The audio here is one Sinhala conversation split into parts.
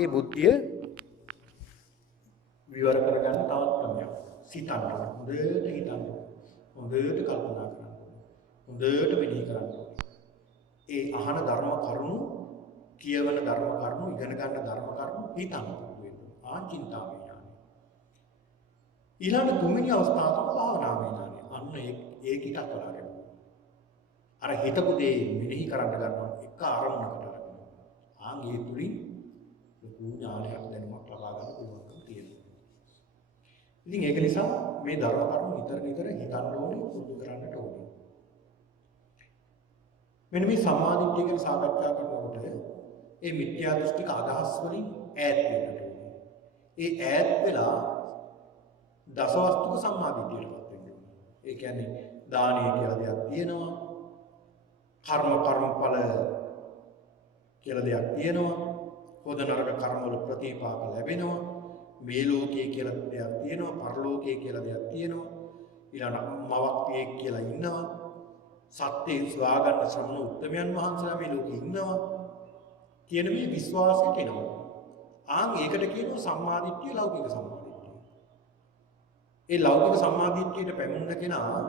තමන්ගේ බුද්ධිය විවර කරගන්න තවත් ක්‍රමයක්. සිතන්න. හොඳට හිතන්න. හොඳට කල්පනා කරන්න. හොඳට මෙනෙහි කරන්න. ඒ අහන ධර්ම කරුණු, කියවන ධර්ම කරුණු, ඉගෙන ගන්න ධර්ම කරුණු හිතන්න වෙනවා. ආචින්තාවේ ඥානය. ඊළඟ තුන්වෙනි අවස්ථාව තමයි භාවනාවේ ඥානය. අන්න ඒක ටිකක් කරගෙන. අර හිතපු දේ මෙනෙහි කරන්න ගන්නවා එක අරමුණකට අරගෙන. ආන්ගේ තුලින් ලොකු ඥානයක් දැනුමක් ලබා ගන්න පුළුවන්කම තියෙනවා. ඉතින් ඒක නිසා මේ ධර්ම කරුණු නිතර හිතන්න ඕනේ, පුරුදු කරන්නට ඕනේ. මෙන්න මේ සම්මාදිට්ඨිය ගැන සාකච්ඡා කරනකොට ඒ මිත්‍යා දෘෂ්ටික අදහස් වලින් ඈත් වෙන්නට ඕනේ. ඒ ඈත් වෙලා දසවස්තුක සම්මාදිට්ඨියටපත් වෙන්න ඕනේ. ඒ කියන්නේ දානීය කියලා දෙයක් තියෙනවා. කර්මඵල කියලා දෙයක් තියෙනවා. හොඳ නරක කර්ම වල ප්‍රතිපාක ලැබෙනවා. මේ ලෝකයේ කියලා දෙයක් තියෙනවා. පරලෝකයේ කියලා දෙයක් තියෙනවා. ඊළඟ මවක් පියෙක් කියලා ඉන්නවා. සත්‍යයෙන් සොයාගන්න ශ්‍රමණ උත්තමයන් වහන්සේලා මේ ලෝකේ ඉන්නවා කියන මේ විශ්වාසයට එනවා. ආන් ඒකට කියනවා සම්මාදිට්ඨිය, ලෞකික සම්මාදිට්ඨිය. ඒ ලෞකික සම්මාදිට්ඨියට පැමිණෙන කෙනාට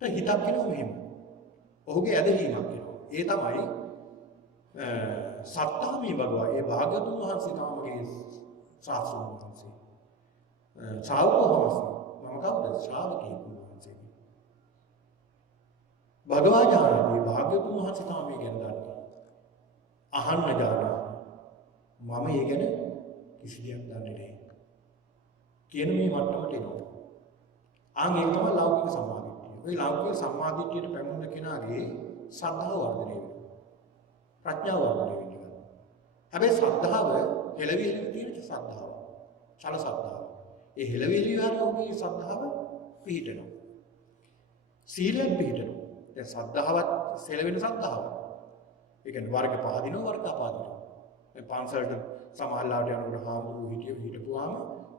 හිතක් වෙනවා මෙහෙම. ඔහුගේ ඇදහිීමක් වෙනවා. ඒ තමයි සත්තාමී භගවා. ඒ භාග්‍යවතුන් වහන්සේ තමගේ ශාස්ත්‍රඥ වහන්සේ. ශ්‍රාවකෝ වහන්සේ. මම කවුද? ශ්‍රාවකයෙක් වහන්සේ. භගවා ඥානදී භාග්‍යවතුන් වහන්සේ තමයි ගැන දන්නේ. අහන්න ජානා. මම ඒ ගැන කිසි දෙයක් දන්නේ නැහැ. කියන මේ මට්ටමට එනවා. ආන් ඒක තමයි ලෞකික සම්මාදිට්ඨිය. ওই ලෞකික සම්මාදිට්ඨියට පැමිණෙන කෙනාගේ ශ්‍රද්ධාව වර්ධනය වෙනවා. ප්‍රඥාව වර්ධනය වෙනවා. හැබැයි ශ්‍රද්ධාව හෙළවිලි තියෙන ශ්‍රද්ධාව. චල ශ්‍රද්ධාව. ඒ හෙළවිලි වගේ ශ්‍රද්ධාව පිහිටනවා. සීලයෙන් පිහිටනවා. දැන් ශ්‍රද්ධාවත් සෙලවෙන ශ්‍රද්ධාව. ඒ කියන්නේ වර්ග පහදිනවා වර්ග අපාදිනවා. මේ පන්සලට සමාල්ලාට යනකොට හාමුදුරුවෝ හිටපුවාම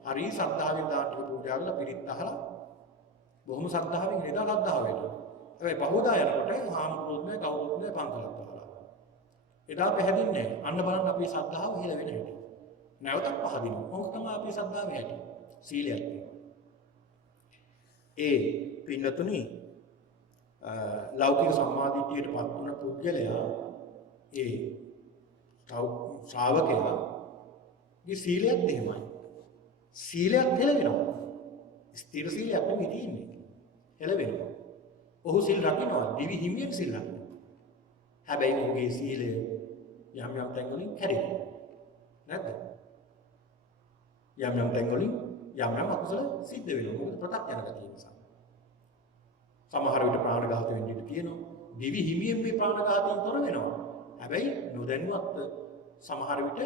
හරි ශ්‍රද්ධාවෙන් දාටක පූජා කරලා පිරිත් අහලා බොහොම ශ්‍රද්ධාවෙන් නේද ශ්‍රද්ධාව වෙනවා. හැබැයි පහුදා යනකොට හාමුදුරුවෝත් නෑ කවුරුත් නෑ පන්සලක් අහලා. එදා පැහැදින්නේ නැහැ. අන්න බලන්න අපේ ශ්‍රද්ධාව හෙල වෙන හැටි. නැවතත් පහදිනවා. මොකක් තමයි අපේ ශ්‍රද්ධාවේ හැටි? සීලයක් තියෙනවා. ඒ පින්නතුනි ලෞකික සම්මාදිට්ඨියටපත් වුණ පුද්ගලයා ඒ ශ්‍රාවකයාගේ සීලයත් එහෙමයි. සීලයත් හෙල වෙනවා. ස්ථිර සීලයක් නෙමෙයි තියෙන්නේ. හෙල වෙනවා. ඔහු සිල් රකින්නවා. දිවි හිමියෙන් සිල් රකින්නවා. හැබැයි ඔහුගේ සීලය යම් තැන් වලින් කැඩෙනවා. නැද්ද? යම් තැන් වලින් යම් අකුසල සිද්ධ වෙනවා. මොකද ප්‍රත්‍යක්ෂ ගතිය නිසා. සමහර විට ප්‍රාණඝාත වෙන්න ඉඩ තියෙනවා. දිවි හිමියෙන් මේ ප්‍රාණඝාතයෙන් තොර වෙනවා. හැබැයි නොදැනුවත් සමහර විට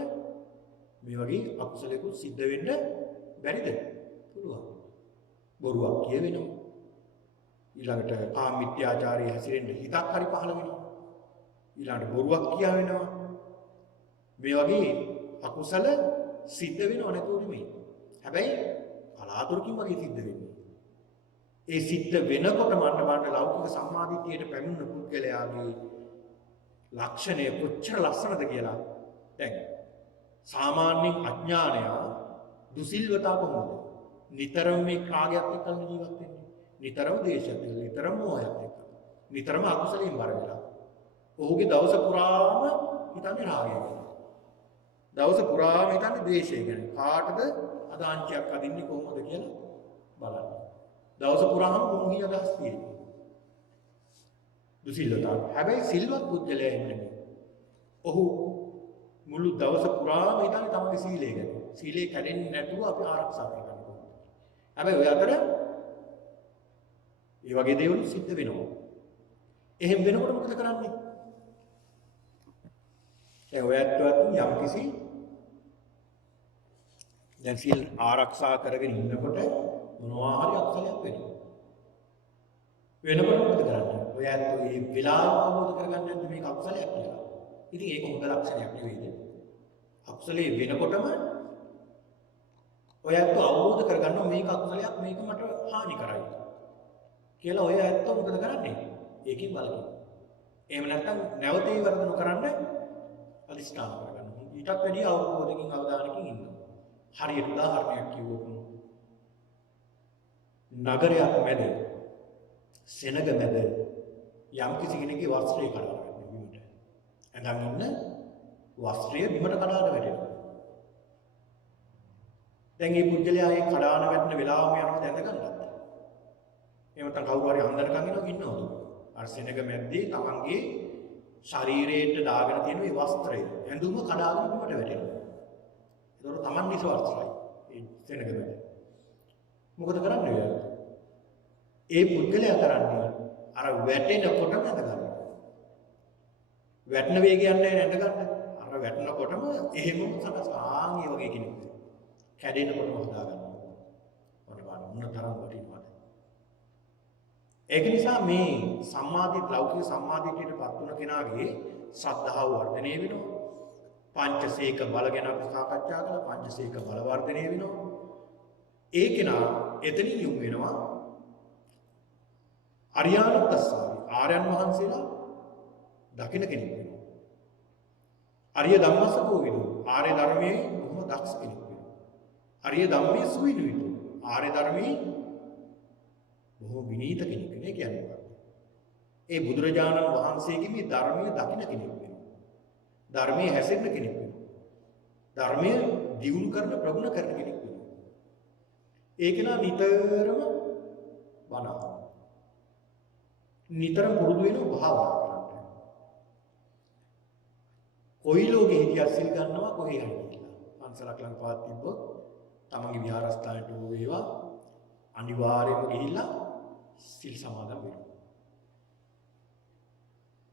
මේ වගේ අකුසලයකුත් සිද්ධ වෙන්න බැරිද? පුළුවන්. බොරුවක් කියවෙනවා. ඊළඟට කාමීත්‍යාචාරයේ හැසිරෙන්න හිතක් හරි පහළ වෙනවා. ඊළඟට බොරුවක් කියා වෙනවා. මේ වගේ අකුසල සිද්ධ වෙනව නැතුව නෙමෙයි. හැබැයි කලාතුරකින් වගේ සිද්ධ වෙන්නේ. ඒ සිද්ධ වෙනකොට මන්න ලෞකික සම්මාදිට්ඨියට පැමිණෙන පුද්ගලයාගේ ලක්ෂණය කොච්චර ලස්සනද කියලා. දැන් සාමාන්‍ය අඥානය දුසිල්වතා කොහොමද? නිතරම මේ කාගයක් එක්ක ජීවත් වෙන්නේ. නිතරම දේශයක්, නිතරම මොහයක් එක්ක. නිතරම අකුසලයෙන් බර වෙලා. ඔහුගේ දවස පුරාම හිතන්නේ රාගය ගැන. දවස පුරාම හිතන්නේ ද්වේෂය ගැන. කාටද අදාංචියක් අදින්නේ කොහොමද කියලා බලන්න. දවස පුරාම මොහි අදහස් තියෙනවා. දුසිල්වතාව. හැබැයි සිල්වත් පුද්ගලයා එන්නේ. ඔහු මුළු දවස පුරාම හිතන්නේ තමගේ සීලය ගැන. සීලය කැඩෙන්නේ නැතුව අපි ආරක්ෂා කරගන්න ඕනේ. හැබැයි ඔය අතර මේ වගේ දේවල් සිද්ධ වෙනවා. එහෙම වෙනකොට මොකද කරන්නේ? දැන් ඔයත් යම් කිසි දැන් සීල් ආරක්ෂා කරගෙන ඉන්නකොට මොනවා හරි අකුසලයක් වෙනවා. වෙනකොට මොකද කරන්නේ? ඔයත් මේ විලාම අවබෝධ කරගන්න නැද්ද මේක අකුසලයක් කියලා? ඉතින් ඒක හොඳ ලක්ෂණයක් නෙවෙයිද? අකුසලයේ වෙනකොටම ඔයත් අවබෝධ කරගන්නවා මේක අකුසලයක්, මේක මට හානි කරයි කියලා. ඔය ඇත්ත මොකද කරන්නේ? ඒකෙන් බලන්න. එහෙම නැත්නම් නැවත ඒ වරද නොකරන්න අදිස්ථාන කරගන්න. ඊටත් වැඩි අවබෝධයකින් අවධානයකින් ඉන්නවා. හරියට උදාහරණයක් කිව්වොත් නගරයක් මැද සෙනග මැද යම් කිසි කෙනෙකුගේ වස්ත්‍රය කඩාගෙන බිමට ඇඳන් ඉන්න වස්ත්‍රය බිමට කඩාගෙන වැටෙනවා. දැන් මේ පුද්ගලයා ඒ කඩාන වැටෙන වෙලාවම යනවා දැඳ ගන්නත්. එහෙම නැත්නම් කවුරු හරි අන්දනකම් ඉන්නවද? අර සෙනග මැද්දේ තමන්ගේ ශරීරයට දාගෙන තියෙන මේ වස්ත්‍රය ඇඳුම කඩාගෙන බිමට වැටෙනවා. ඒතකොට තමන් නිසවස්ත්‍රයි ඒ සෙනග මැද. මොකද කරන්නේ ඔයාලා? ඒ පුද්ගලයා කරන්නේ අර වැටෙනකොටම ඇඳ ගන්නවා. වැටෙන වේගයක් නැහැ ඇඳ ගන්න. අර වැටෙනකොටම එහෙමම සකසාන් ඒ වගේ කෙනෙක්. කැඩෙනකොටම හදා ගන්නවා. මොන බලන්න තරම් වටිනවද? ඒක නිසා මේ සම්මාදිට ලෞකික සම්මාදිටයට පත් වුණ කෙනාගේ ශ්‍රද්ධාව වර්ධනය වෙනවා. පංචසීක බල ගැන අපි සාකච්ඡා කළා. පංචසීක බල වර්ධනය වෙනවා. ඒ කෙනා එතනින් යොමු වෙනවා අරියානුත්තස්සාවි ආර්යයන් වහන්සේලා දකින්න කෙනෙක් වෙනවා. අරිය ධම්මසකෝ විදු ආර්ය ධර්මයේ බොහොම දක්ෂ කෙනෙක් වෙනවා. අරිය ධම්මයේ සුවිනුවිතු ආර්ය ධර්මයේ බොහොම විනීත කෙනෙක් වෙනවා කියන්නේ මොකක්ද? ඒ බුදුරජාණන් වහන්සේගේ මේ ධර්මයේ දකින්න කෙනෙක් වෙනවා. ධර්මයේ හැසිරෙන කෙනෙක් වෙනවා. ධර්මයේ දියුණු කරන ප්‍රගුණ කරන කෙනෙක් වෙනවා. ඒක නා නිතරම බණ නිතරම පුරුදු වෙනවා භාවනා කරන්න. කොයි ලෝකෙ හිටියත් සිල් ගන්නවා කොහේ හරි කියලා. පන්සලක් ළඟ පාත් තිබ්බොත් තමන්ගේ විහාරස්ථානයට වේවා අනිවාර්යයෙන්ම ගිහිල්ලා සිල් සමාදන් වෙනවා.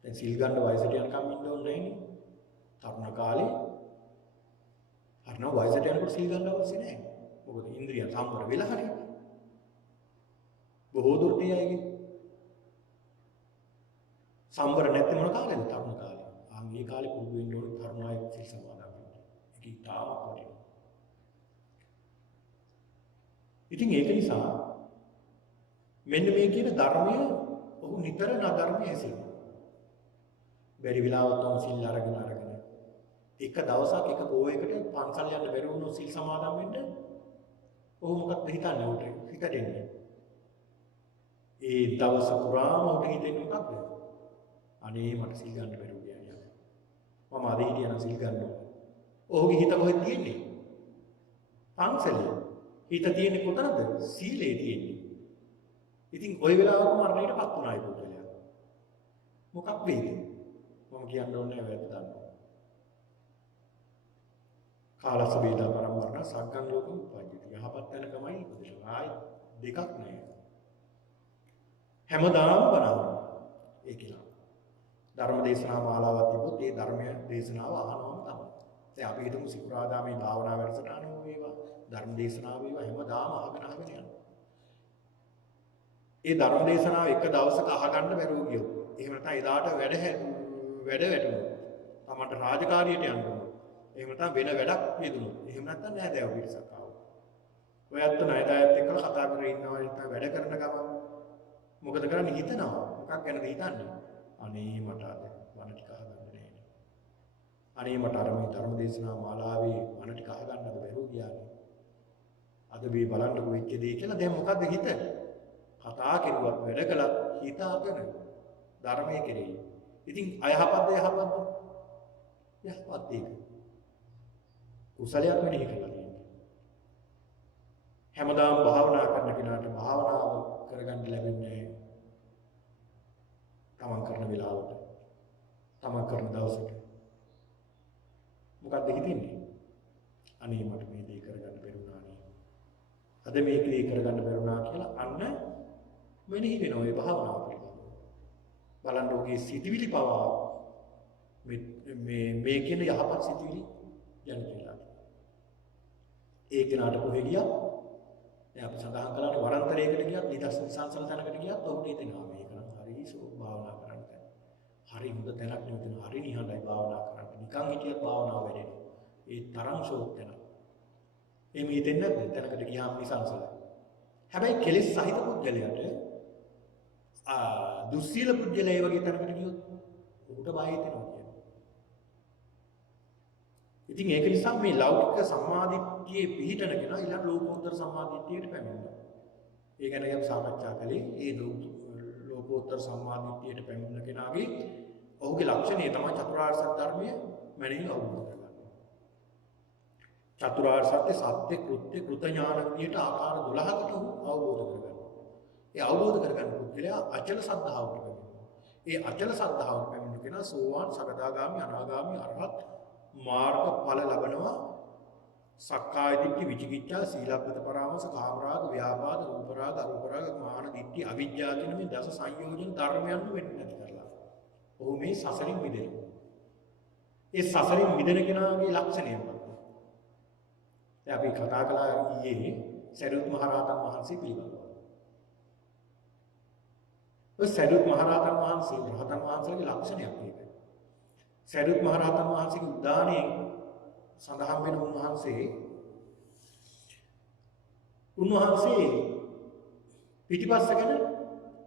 දැන් සිල් ගන්න වයසට යනකම් ඉන්න ඕනේ නැහැ නේ. තරුණ කාලේ අරන වයසට යනකොට සිල් ගන්න අවශ්‍ය නැහැ. මොකද ඉන්ද්‍රිය සම්පූර්ණ වෙලා හරියට. බොහෝ දුරට යයිගේ. සම්බර නැත්නම් මොන කාලෙද? තරුණ කාලේ. මේ කාලේ පුරුදු වෙන්න ඕනේ තරුණ අය සිල් සමාදන් වෙන්න. ඒක ඉතාමත් වටිනවා. ඉතින් ඒක නිසා මෙන්න මේ කියන ධර්මය ඔහු නිතර නධර්මයේ ඇසෙනවා. බැරි වෙලාවත් ඔහු සිල් අරගෙන එක දවසක් එක පොයකට පන්සල් යන්න බැරි වුණොත් සිල් සමාදන් වෙන්න ඔහු මොකක්ද හිතන්නේ උට? හිතන්නේ. ඒ දවස පුරාම උට හිතෙන්නේ මොකක්ද? අනේ මට සිල් ගන්න බැරුව ගියා. මම අද හිටියනම් සිල් ගන්න ඕනේ. ඔහුගේ හිත කොහෙද තියෙන්නේ? පන්සලේ. හිත තියෙන්නේ කොතනද? සීලේ තියෙන්නේ. ඉතින් ওই වෙලාවක මරණයටපත් වුණා ඒ පුද්ගලයා. මොකක් වෙයිද? මම කියන්න ඕනේ වැරද්ද දන්නවා. කාලස වේදා පරමවරණ සග්ගං ලෝකම් උපජ්ජති. යහපත් වෙනකමයි ඉපදෙනවා. ආයි දෙකක් නෑ. හැමදාම බලනවා. ඒ කියලා. ධර්ම දේශනා මාලාවක් තිබුත් ඒ ධර්මයේ දේශනාව අහනවම තමයි. දැන් අපි හිතමු සිකුරාදා මේ භාවනා වැඩසටහන වේවා ධර්ම දේශනාව වේවා හැමදාම අහගෙන යනවා. ඒ ධර්ම දේශනාව එක දවසක අහගන්න බැරුව ගියොත් එහෙම නැත්නම් එදාට වැඩ වැටුණොත් තමන්ට රාජකාරියට යන්න ඕන. එහෙම නැත්නම් වෙන වැඩක් යෙදුණොත් එහෙම නැත්නම් නෑදෑයෝ පිරිසක් ආවොත්. ඔයත් නෑදෑයත් එක්කලා කතා කරගෙන ඉන්නවා නැත්නම් වැඩ කරන ගමන් මොකද කරන්නේ හිතනවා. මොකක් ගැනද හිතන්නේ? අනේ මට අද වන ටික අහගන්න නෑනේ. අනේ මට අර මේ ධර්ම දේශනා මාලාවේ වන ටික අහගන්නද බැරුව ගියානේ. අද මේ බලන්නකො වෙච්ච දේ කියලා දැන් මොකද්ද හිත? කතා කෙරුවත් වැඩ කළත් හිතාගෙන ධර්මයේ කෙරෙහි. ඉතින් අයහපත්ද යහපත්ද? යහපත් ඒක. කුසලයක් මෙහෙ කරලා තියෙනවා. හැමදාම භාවනා කරන කෙනාට භාවනාව කරගන්න ලැබෙන්නේ තමන් කරන වෙලාවට තමන් කරන දවසට මොකක්ද හිතෙන්නේ? අනේ මට මේ දේ කරගන්න බැරුණානේ. අද මේක දේ කරගන්න බැරුණා කියලා අන්න මෙනෙහි වෙනවා ඒ භාවනාව පිළිබඳව. බලන්න ඔගේ සිතිවිලි පවා මේ කියන යහපත් සිතිවිලි යන කියලා. ඒ කෙනාට කොහෙ ගියා? දැන් අපි සඳහන් කළාට වරන්තරයකට ගියත් නිදර්ශන තැනකට ගියත් ඔහුට හිතෙනවා මේක නම් හරි භාවනා කරන්න තැන. හරි හොඳ තැනක් නෙවෙයි හරි නිහඬයි භාවනා කරන්න. නිකන් හිටියත් භාවනාව වැඩෙනවා. ඒ තරම් ෂෝක් වෙනවා. එමෙ හිතෙන්නේ නැද්ද තැනකට ගියාම නිසංසල. හැබැයි කෙලෙස් සහිත පුද්ගලයාට දුස්සීල පුද්ගලයා වගේ තැනකට ගියොත් ඔහුට බය හිතෙනවා කියන්නේ. ඉතින් ඒක නිසා මේ ලෞකික සම්මාදිට්ඨියේ පිහිටන කෙනා ඊළඟ ලෝකෝත්තර සම්මාදිට්ඨියට පැමිණෙනවා. ඒ ගැන අපි සාකච්ඡා කළේ ඒ ලෝකෝත්තර සම්මාදිට්ඨියට පැමිණෙන කෙනාගේ ඔහුගේ ලක්ෂණය තමයි චතුරාර්ය සත්‍ය ධර්මය මැනවින් අවබෝධ කරගන්න. චතුරාර්ය සත්‍ය සත්‍ය කෘත්‍ය කෘත ඥාන විදියට ආකාර 12කට ඔහු අවබෝධ කරගන්නවා. ඒ අවබෝධ කරගන්න පුද්ගලයා අචල සද්ධාවට පැමිණෙනවා. ඒ අචල සද්ධාවට පැමිණෙන කෙනා සෝවාන් සකදාගාමි අනාගාමි අරහත් මාර්ගඵල ලබනවා. සක්කාය දිට්ඨි විචිකිච්ඡා සීලබ්බත පරාමස කාමරාග ව්‍යාපාද රූපරාග අරූපරාග මාන දිට්ඨි අවිජ්ජා කියන මේ දස සංයෝජන ධර්මයන් වෙන්නේ නැති කරලා. ඔහු මේ සසරින් මිදෙනවා. ඒ සසරින් මිදෙන කෙනාගේ ලක්ෂණය මොකක්ද? දැන් අපි කතා කළා ඊයේ සරියුත් මහ රහතන් වහන්සේ පිළිබඳව. ඔය සරියුත් මහ රහතන් වහන්සේ රහතන් වහන්සේගේ ලක්ෂණයක් ඒකයි. සරියුත් මහ රහතන් වහන්සේගේ උදානයේ සඳහන් වෙන උන්වහන්සේ පිටිපස්ස ගැන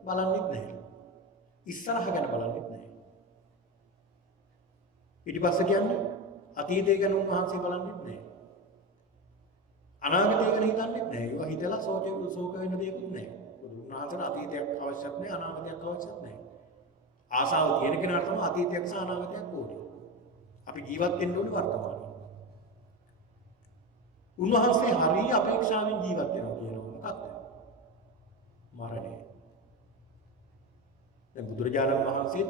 බලන්නෙත් නැහැ. ඉස්සරහ ගැන බලන්නෙත් නැහැ. පිටිපස්ස කියන්නේ අතීතය ගැන උන්වහන්සේ බලන්නෙත් නැහැ. අනාගතය ගැන හිතන්නෙත් නැහැ. ඒවා හිතලා ශෝක වෙන්න දෙයක් නැහැ. උන්වහන්සේට අතීතයක් අවශ්‍යත් නැහැ අනාගතයක් අවශ්‍යත් නැහැ. ආසාව තියෙන කෙනාට තමයි අතීතයක් සහ අනාගතයක් ඕනේ. අපි ජීවත් වෙන්න ඕනේ වර්තමානයේ. උන්වහන්සේ හරිය අපේක්ෂාවෙන් ජීවත් වෙනවා කියනවා මොකක්ද? මරණය. දැන් බුදුරජාණන් වහන්සේ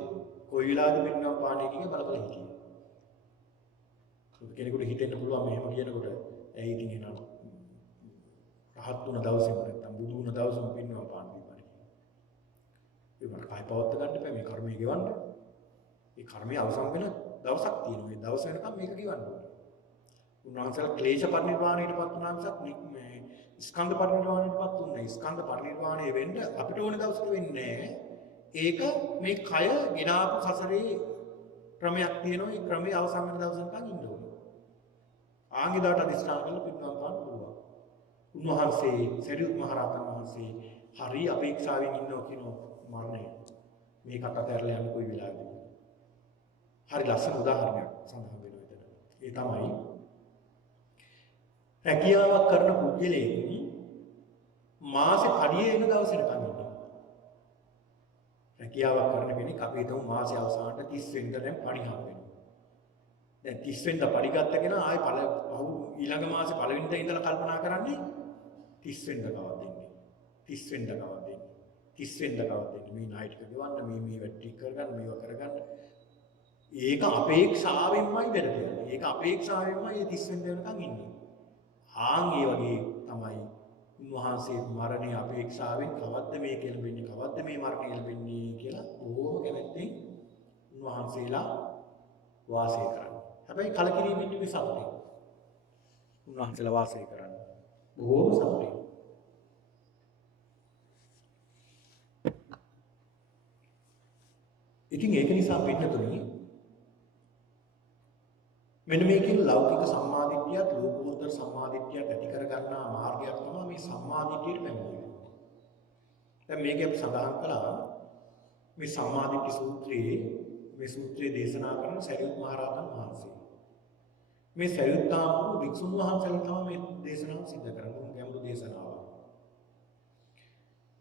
කොයි වෙලාවද පිරිනමන පාණය කියන බලපලා හිටියේ. කෙනෙකුට හිතෙන්න පුළුවන් මෙහෙම කියනකොට ඇයි ඉතින් එනවා. රහත් වුණ දවසේම නැත්තම් බුදු වුණ දවසේම පිරිනමන පාණය දීපනේ. ඒක මට කයි පවත්ත ගන්න බෑ මේ කර්මය ගෙවන්න. මේ කර්මය අවසන් වෙන දවසක් තියෙනවා. මේ දවස වෙනකම් මේක ගෙවන්න ඕනේ. උන්වහන්සේලා ක්ලේශ පරිනිර්වාණයටපත් වුණා මිසක් මේ ස්කන්ධ පරිනිර්වාණයටපත් වුණේ නැහැ. ස්කන්ධ පරිනිර්වාණය වෙන්න අපිට ඕන දවසට වෙන්නේ නැහැ. ඒක මේ කය ගෙනාපු සසරේ ක්‍රමයක් තියෙනවා. ඒ ක්‍රමයේ අවසන් වෙන දවසකම් ඉන්න ඕනේ. ආංගිදාට අදිස්ථාන කරලා පිටනම් පාන්න පුළුවන්. උන්වහන්සේ සරියුත් මහ රහතන් වහන්සේ හරි අපේක්ෂාවෙන් ඉන්නවා කියන මරණය. මේකට අතහැරලා යන්න කොයි වෙලාවද? හරි ලස්සන උදාහරණයක් සඳහන් වෙනවා එතන. ඒ තමයි රැකියාවක් කරන පුද්ගලයෙක් මාසේ පඩියේ එන දවසට කමිනවා. රැකියාවක් කරන කෙනෙක් අපි හිතමු මාසේ අවසානට 30 වෙනිදා දැන් පඩි හම් වෙනවා. දැන් 30 වෙනිදා පඩි ගත්ත කෙනා ආයේ ඊළඟ මාසේ පළවෙනිදා ඉඳලා කල්පනා කරන්නේ 30 වෙනිදා කවද දෙන්නේ. 30 වෙනිදා කවද දෙන්නේ. 30 වෙනිදා කවද දෙන්නේ. මේ ණය ටික ගෙවන්න මේ වැටි කරගන්න මේවා කරගන්න. ඒක අපේක්ෂාවෙන්මයි දෙන්නේ. ඒක අපේක්ෂාවෙන්මයි 30 වෙනිදා වෙනකන් ඉන්නේ. ආන් ඒ වගේ තමයි උන්වහන්සේ මරණය අපේක්ෂාවෙන් කවද්ද මේ කෙලෙන්නේ කවද්ද මේ මරණය කෙලෙන්නේ කියලා බොහෝම කැමැත්තෙන් උන්වහන්සේලා වාසය කරන්නේ. හැබැයි කලකිරීමෙන් නෙමෙයි සතුටින්. උන්වහන්සේලා වාසය කරන්නේ. බොහෝම සතුටින්. ඉතින් ඒක නිසා පින්නතුනි මෙන්න මේකෙන් ලෞකික සම්මාදිට්ඨියත් ලෝකෝත්තර සම්මාදිට්ඨියත් ඇති කර ගන්නා මාර්ගයක් තමයි මේ සම්මාදිට්ඨියට පැමිණෙන්නේ. දැන් මේක අපි සඳහන් කළා මේ සම්මාදිට්ඨි සූත්‍රයේ දේශනා කරන සරියුත් මහ රහතන් වහන්සේ. මේ සරියුත් ආමු වික්ෂුන් වහන්සේලා තමයි මේ දේශනාව සිද්ධ කරන්නේ. ගැඹුරු දේශනාවක්.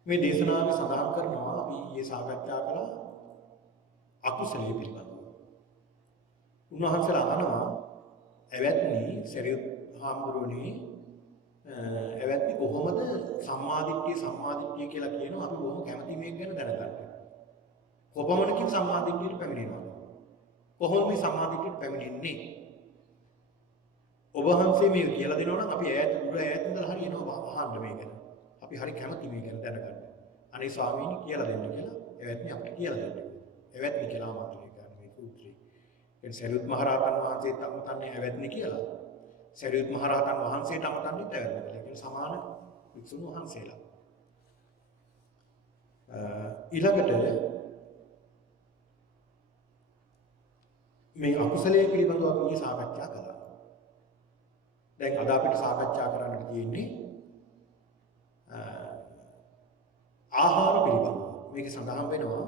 මේ දේශනාවේ සඳහන් කරනවා අපි ඊයේ සාකච්ඡා කළා අකුසලයේ පිළිබඳව. උන්වහන්සේලා අහනවා එවත්නි සරියුත් හාමුදුරුවනේ එවත්නි කොහොමද සම්මාදිට්ඨිය කියලා කියනවා අපි බොහොම කැමති මේක ගැන දැනගන්න. කොපමණකින් සම්මාදිට්ඨියට පැමිණෙනවද? කොහොමද මේ සම්මාදිට්ඨියට පැමිණෙන්නේ? ඔබ වහන්සේ මේ කියලා දෙනවා නම් අපි ඈත ඉඳලා හරි එනවා අහන්න මේ ගැන. අපි හරි කැමති මේ ගැන දැනගන්න. අනේ ස්වාමීනි කියලා දෙන්න කියලා එවත්නි අපිට කියලා දෙන්න. එවත්නි කියලා මාතෘකාව ගන්න මේ සූත්‍රය. ඒ සරියුත් මහ රහතන් වහන්සේ තමතන්නේ එවත්නි කියලා. සරියුත් මහ රහතන් වහන්සේට අමතන්නේ එවත්නි කියලා. ඒක සමාන වික්ෂුන් වහන්සේලා. ඊළඟට මේ අකුසලයේ පිළිබඳව අපි සාකච්ඡා කළා. දැන් අද අපිට සාකච්ඡා කරන්න තියෙන්නේ ආහාර පිළිබඳව. මේක සඳහන් වෙනවා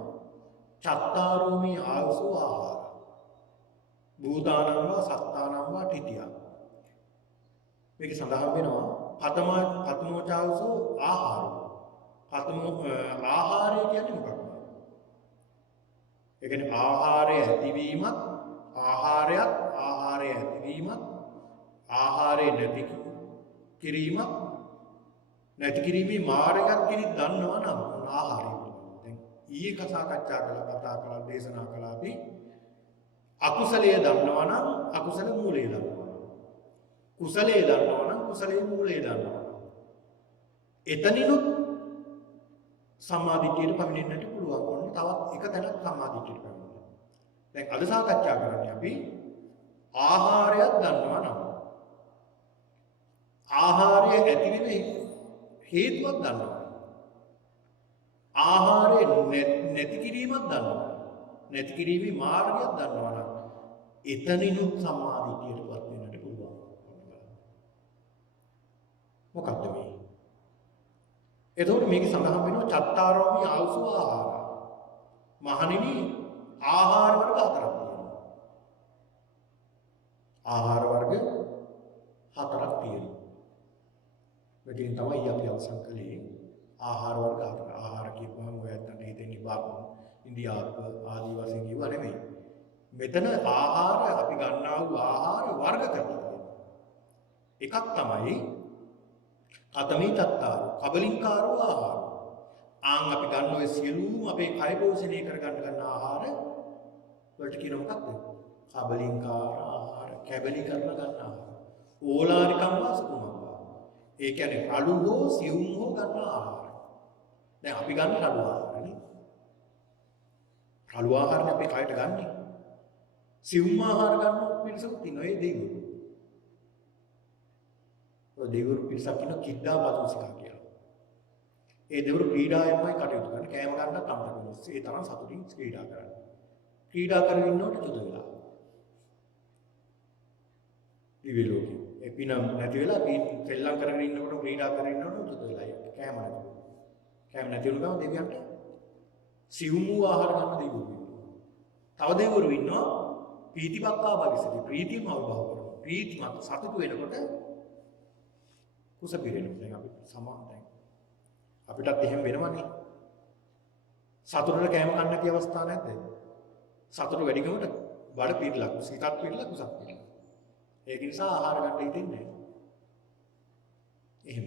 චත්තාරෝමි ආයුසෝ ආහාර. භූතානං වා සත්තානං වා තිතියා. මේක සඳහන් වෙනවා පතමෝ චාවසෝ ආහාරෝ. ආහාරය කියන්නේ මොකක්ද? ඒ කියන්නේ ආහාරය ඇතිවීමත් ආහාරය ඇතිවීමත් ආහාරය නැති කිරීමේ මාර්ගයක් කිරි දන්නවා නම් ආහාරය. දැන් ඊයේ කතා කළා දේශනා කළා අපි අකුසලයේ දන්නවා නම් අකුසල මූලය දන්නවා. කුසලයේ දන්නවා නම් කුසලයේ මූලය දන්නවා. එතනිනුත් සම්මාදිට්ඨියට පැමිණෙන්නට පුළුවන්. ඕනේ තවත් එක තැනක් සම්මාදිට්ඨියට පැමිණෙන්න. දැන් අද සාකච්ඡා කරන්නේ අපි ආහාරයක් දන්නවා නම් ආහාරය ඇතිවෙන හේතුවක් දන්නවා. ආහාරය නැති කිරීමක් දන්නවා. නැති කිරීමේ මාර්ගයක් දන්නවා නම් එතනිනුත් සම්මාදිට්ඨියටපත් වෙන්නට පුළුවන්. මොකක්ද මේ? එතකොට මේක සඳහන් වෙනවා චත්තාරෝමි ආවසු ආහාර. මහණෙනි ආහාර වර්ග හතරක් තියෙනවා. ආහාර වර්ග හතරක් තියෙනවා. මේකෙන් තමයි අපි අවසන් කළේ ආහාර වර්ග හතර. ආහාර කියපුවම ඔයයන්ට හිතෙන්නේ බාපු ඉන්දියාප ආදී වශයෙන් කිව්ව නෙමෙයි. මෙතන ආහාර අපි ගන්නා වූ ආහාර වර්ග කරලා තියෙනවා. එකක් තමයි අතමී තත්තාර කබලින්කාරෝ ආහාර. අපි ගන්න ඔය සියලුම අපේ කය පෝෂණය කරගන්න ගන්න ආහාර වලට කියන මොකක්ද? කබලින්කාර ආහාර, කැබලි කරලා ගන්න ආහාර. ඕලාරිකම් වාසකුමවා. ඒ කියන්නේ රළු හෝ සියුම් හෝ ගන්න ආහාර. දැන් අපි ගන්න රළු ආහාරනේ. රළු ආහාරනේ අපේ කයට ගන්නෙ. සියුම් ආහාර ගන්න පිළිසක් තියෙනවා ඒ දෙවිවරු. ඔය දෙවිවරු පිළිසක් කියන කිද්දා පතුසිකා කියලා. ඒ දෙවිවරු ක්‍රීඩාවෙන්මයි කටයුතු කරන්නේ. කෑම ගන්නත් අමතක වෙනවා. ඒ තරම් සතුටින් ක්‍රීඩා කරන්නේ. ක්‍රීඩා කරගෙන ඉන්නකොට චුත වෙලා. දිව්‍ය ලෝකේ. ඒ පින නැති වෙලා සෙල්ලම් කරගෙන ඉන්නකොට ක්‍රීඩා කරගෙන ඉන්නකොට චුත වෙලා යනවා. කෑම නැතුව. කෑම නැති වුණාම දෙවියන්ට සිවුම් වූ ආහාර ගන්න දෙවිවරු ඉන්නවා. තව දෙවිවරු ඉන්නවා පීතිපක්කා භවිසති. ප්‍රීතියම අවබෝධ කරනවා. ප්‍රීතිමත් සතුටු වෙනකොට කුස පිරෙනවා. දැන් අපි සමාන දැන් අපිටත් එහෙම වෙනවනේ. සතුටට කෑම කන්න කිය අවස්ථා නැද්ද? සතුට වැඩිකමට බඩ පිරලා කුසිතත් පිරලා කුසක් පිරලා. ඒක නිසා ආහාර ගන්න හිතෙන්නේ නැහැ. එහෙම.